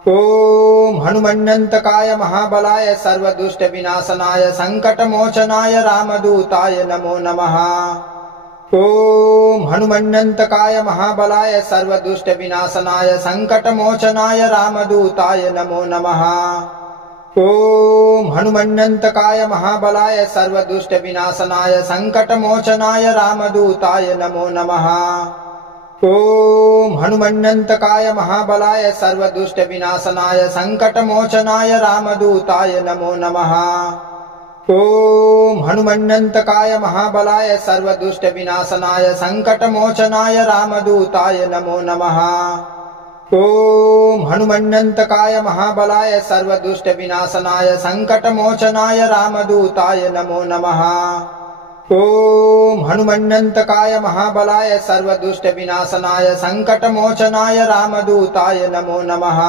ॐ हनुमन्नन्तकाय महाबलाय सर्वदुष्टविनाशनाय सङ्कटमोचनाय रामदूताय नमो नमः। ॐ हनुमन्नन्तकाय महाबलाय सर्वदुष्टविनाशनाय सङ्कटमोचनाय रामदूताय नमो नमः। ॐ हनुमन्नन्तकाय महाबलाय सर्वदुष्टविनाशनाय सङ्कटमोचनाय रामदूताय नमो नमः। ॐ हनुमन्नन्तकाय महाबलाय सर्वदुष्टविनाशनाय सङ्कटमोचनाय रामदूताय नमो नमः। ॐ हनुमन्नन्तकाय महाबलाय सर्वदुष्टविनाशनाय सङ्कटमोचनाय रामदूताय नमो नमः। ॐ हनुमन्नन्तकाय महाबलाय सर्वदुष्टविनाशनाय सङ्कटमोचनाय रामदूताय नमो नमः। ॐ हनुमन्नन्तकाय महाबलाय सर्वदुष्टविनाशनाय सङ्कटमोचनाय रामदूताय नमो नमः।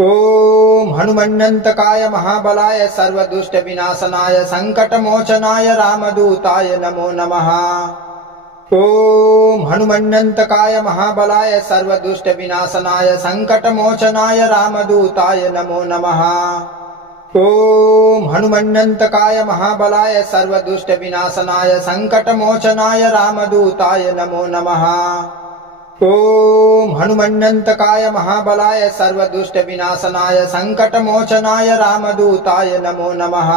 ॐ हनुमन्नन्तकाय महाबलाय सर्वदुष्टविनाशनाय सङ्कटमोचनाय रामदूताय नमो नमः। ॐ हनुमन्नन्तकाय महाबलाय सर्वदुष्टविनाशनाय सङ्कटमोचनाय रामदूताय नमो नमः। ॐ हनुमन्नन्तकाय महाबलाय सर्वदुष्टविनाशनाय सङ्कटमोचनाय रामदूताय नमो नमः। ॐ हनुमन्नन्तकाय महाबलाय सर्वदुष्टविनाशनाय सङ्कटमोचनाय रामदूताय नमो नमः।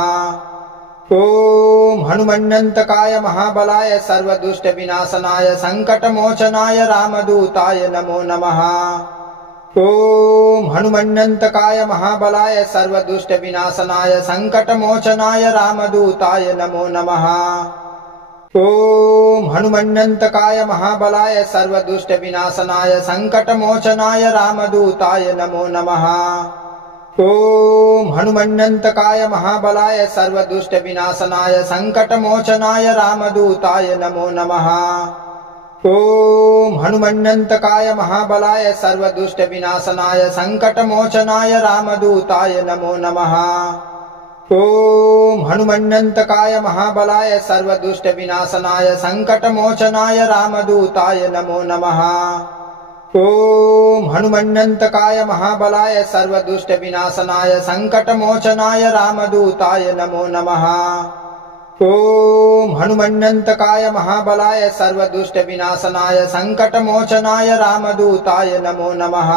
ॐ हनुमन्नन्तकाय महाबलाय सर्वदुष्टविनाशनाय सङ्कटमोचनाय रामदूताय नमो नमः। ॐ हनुमन्नन्तकाय महाबलाय सर्वदुष्टविनाशनाय सङ्कटमोचनाय रामदूताय नमो नमः। ॐ हनुमन्नन्तकाय महाबलाय सर्वदुष्टविनाशनाय सङ्कटमोचनाय रामदूताय नमो नमः। ॐ हनुमन्नन्तकाय महाबलाय सर्वदुष्टविनाशनाय सङ्कटमोचनाय रामदूताय नमो नमः। ॐ हनुमन्नन्तकाय महाबलाय सर्वदुष्टविनाशनाय सङ्कटमोचनाय रामदूताय नमो नमः। ॐ हनुमन्नन्तकाय महाबलाय सर्वदुष्टविनाशनाय सङ्कटमोचनाय रामदूताय नमो नमः। ॐ हनुमन्नन्तकाय महाबलाय सर्वदुष्टविनाशनाय सङ्कटमोचनाय रामदूताय नमो नमः। ॐ हनुमन्नन्तकाय महाबलाय सर्वदुष्टविनाशनाय सङ्कटमोचनाय रामदूताय नमो नमः।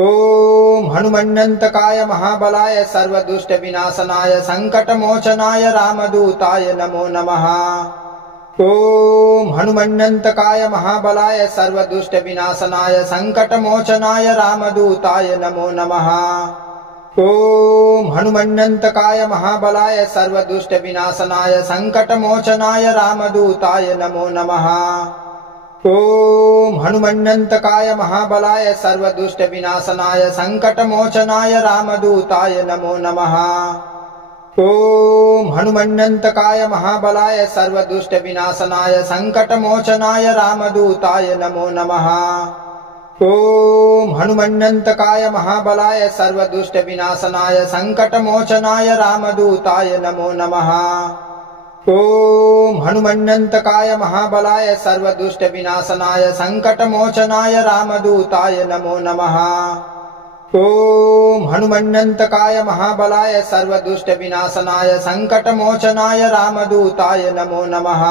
ॐ हनुमन्नन्तकाय महाबलाय सर्वदुष्टविनाशनाय सङ्कटमोचनाय रामदूताय नमो नमः। ॐ हनुमन्नन्तकाय महाबलाय सर्वदुष्टविनाशनाय सङ्कटमोचनाय रामदूताय नमो नमः। ॐ हनुमन्नन्तकाय महाबलाय सर्वदुष्टविनाशनाय सङ्कटमोचनाय रामदूताय नमो नमः। ॐ हनुमन्नन्तकाय महाबलाय सर्वदुष्टविनाशनाय सङ्कटमोचनाय रामदूताय नमो नमः। ॐ हनुमन्नन्तकाय महाबलाय सर्वदुष्टविनाशनाय सङ्कटमोचनाय रामदूताय नमो नमः। ॐ हनुमन्नन्तकाय महाबलाय सर्वदुष्टविनाशनाय सङ्कटमोचनाय रामदूताय नमो नमः। ॐ हनुमन्नन्तकाय महाबलाय सर्वदुष्टविनाशनाय सङ्कटमोचनाय रामदूताय नमो नमः। ॐ हनुमन्नन्तकाय महाबलाय सर्वदुष्टविनाशनाय सङ्कटमोचनाय रामदूताय नमो नमः।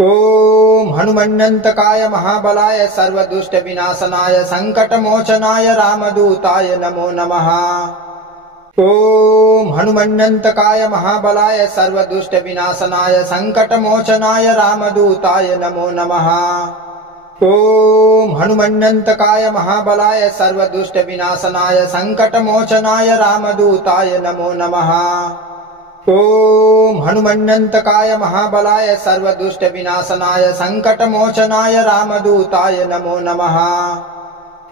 ॐ हनुमन्नन्तकाय महाबलाय सर्वदुष्टविनाशनाय सङ्कटमोचनाय रामदूताय नमो नमः। ॐ हनुमन्नन्तकाय महाबलाय सर्वदुष्टविनाशनाय सङ्कटमोचनाय रामदूताय नमो नमः। ॐ हनुमन्नन्तकाय महाबलाय सर्वदुष्टविनाशनाय सङ्कटमोचनाय रामदूताय नमो नमः। ॐ हनुमन्नन्तकाय महाबलाय सर्वदुष्टविनाशनाय सङ्कटमोचनाय रामदूताय नमो नमः।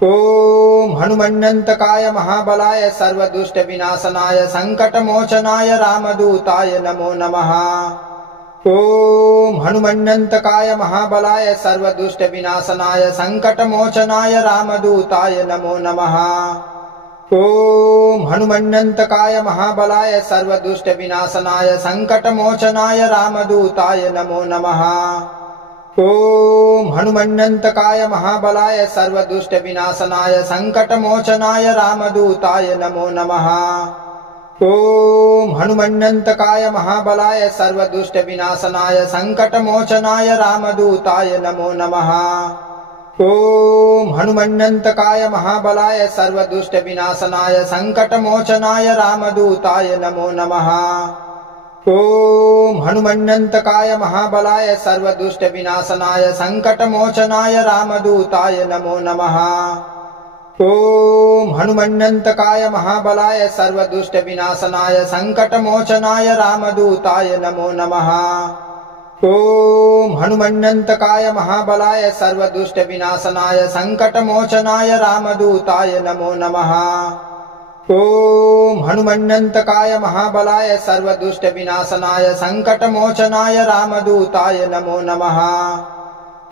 ॐ हनुमन्नन्तकाय महाबलाय सर्वदुष्टविनाशनाय सङ्कटमोचनाय रामदूताय नमो नमः। ॐ हनुमन्नन्तकाय महाबलाय सर्वदुष्टविनाशनाय सङ्कटमोचनाय रामदूताय नमो नमः। ॐ हनुमन्नन्तकाय महाबलाय सर्वदुष्टविनाशनाय सङ्कटमोचनाय रामदूताय नमो नमः। ॐ हनुमन्नन्तकाय महाबलाय सर्वदुष्टविनाशनाय सङ्कटमोचनाय रामदूताय नमो नमः। ॐ हनुमन्नन्तकाय महाबलाय सर्वदुष्टविनाशनाय सङ्कटमोचनाय रामदूताय नमो नमः। ॐ हनुमन्नन्तकाय महाबलाय सर्वदुष्टविनाशनाय सङ्कटमोचनाय रामदूताय नमो नमः। ॐ हनुमन्यन्तकाय महाबलाय सर्वदुष्टविनाशनाय संकटमोचनाय रामदूताय नमो नमः। ॐ हनुमन्यन्तकाय महाबलाय सर्वदुष्टविनाशनाय संकटमोचनाय रामदूताय नमो नमः। ॐ हनुमन्यन्तकाय महाबलाय सर्वदुष्टविनाशनाय संकटमोचनाय रामदूताय नमो नमः। ॐ हनुमन्यन्तकाय महाबलाय सर्वदुष्टविनाशनाय संकटमोचनाय रामदूताय नमो नमः।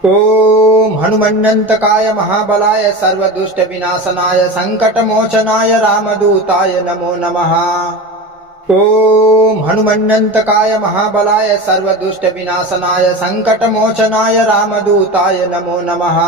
ॐ हनुमन्यन्तकाय महाबलाय सर्वदुष्टविनाशनाय संकटमोचनाय रामदूताय नमो नमः। ॐ हनुमन्यन्तकाय महाबलाय सर्वदुष्टविनाशनाय संकटमोचनाय रामदूताय नमो नमः।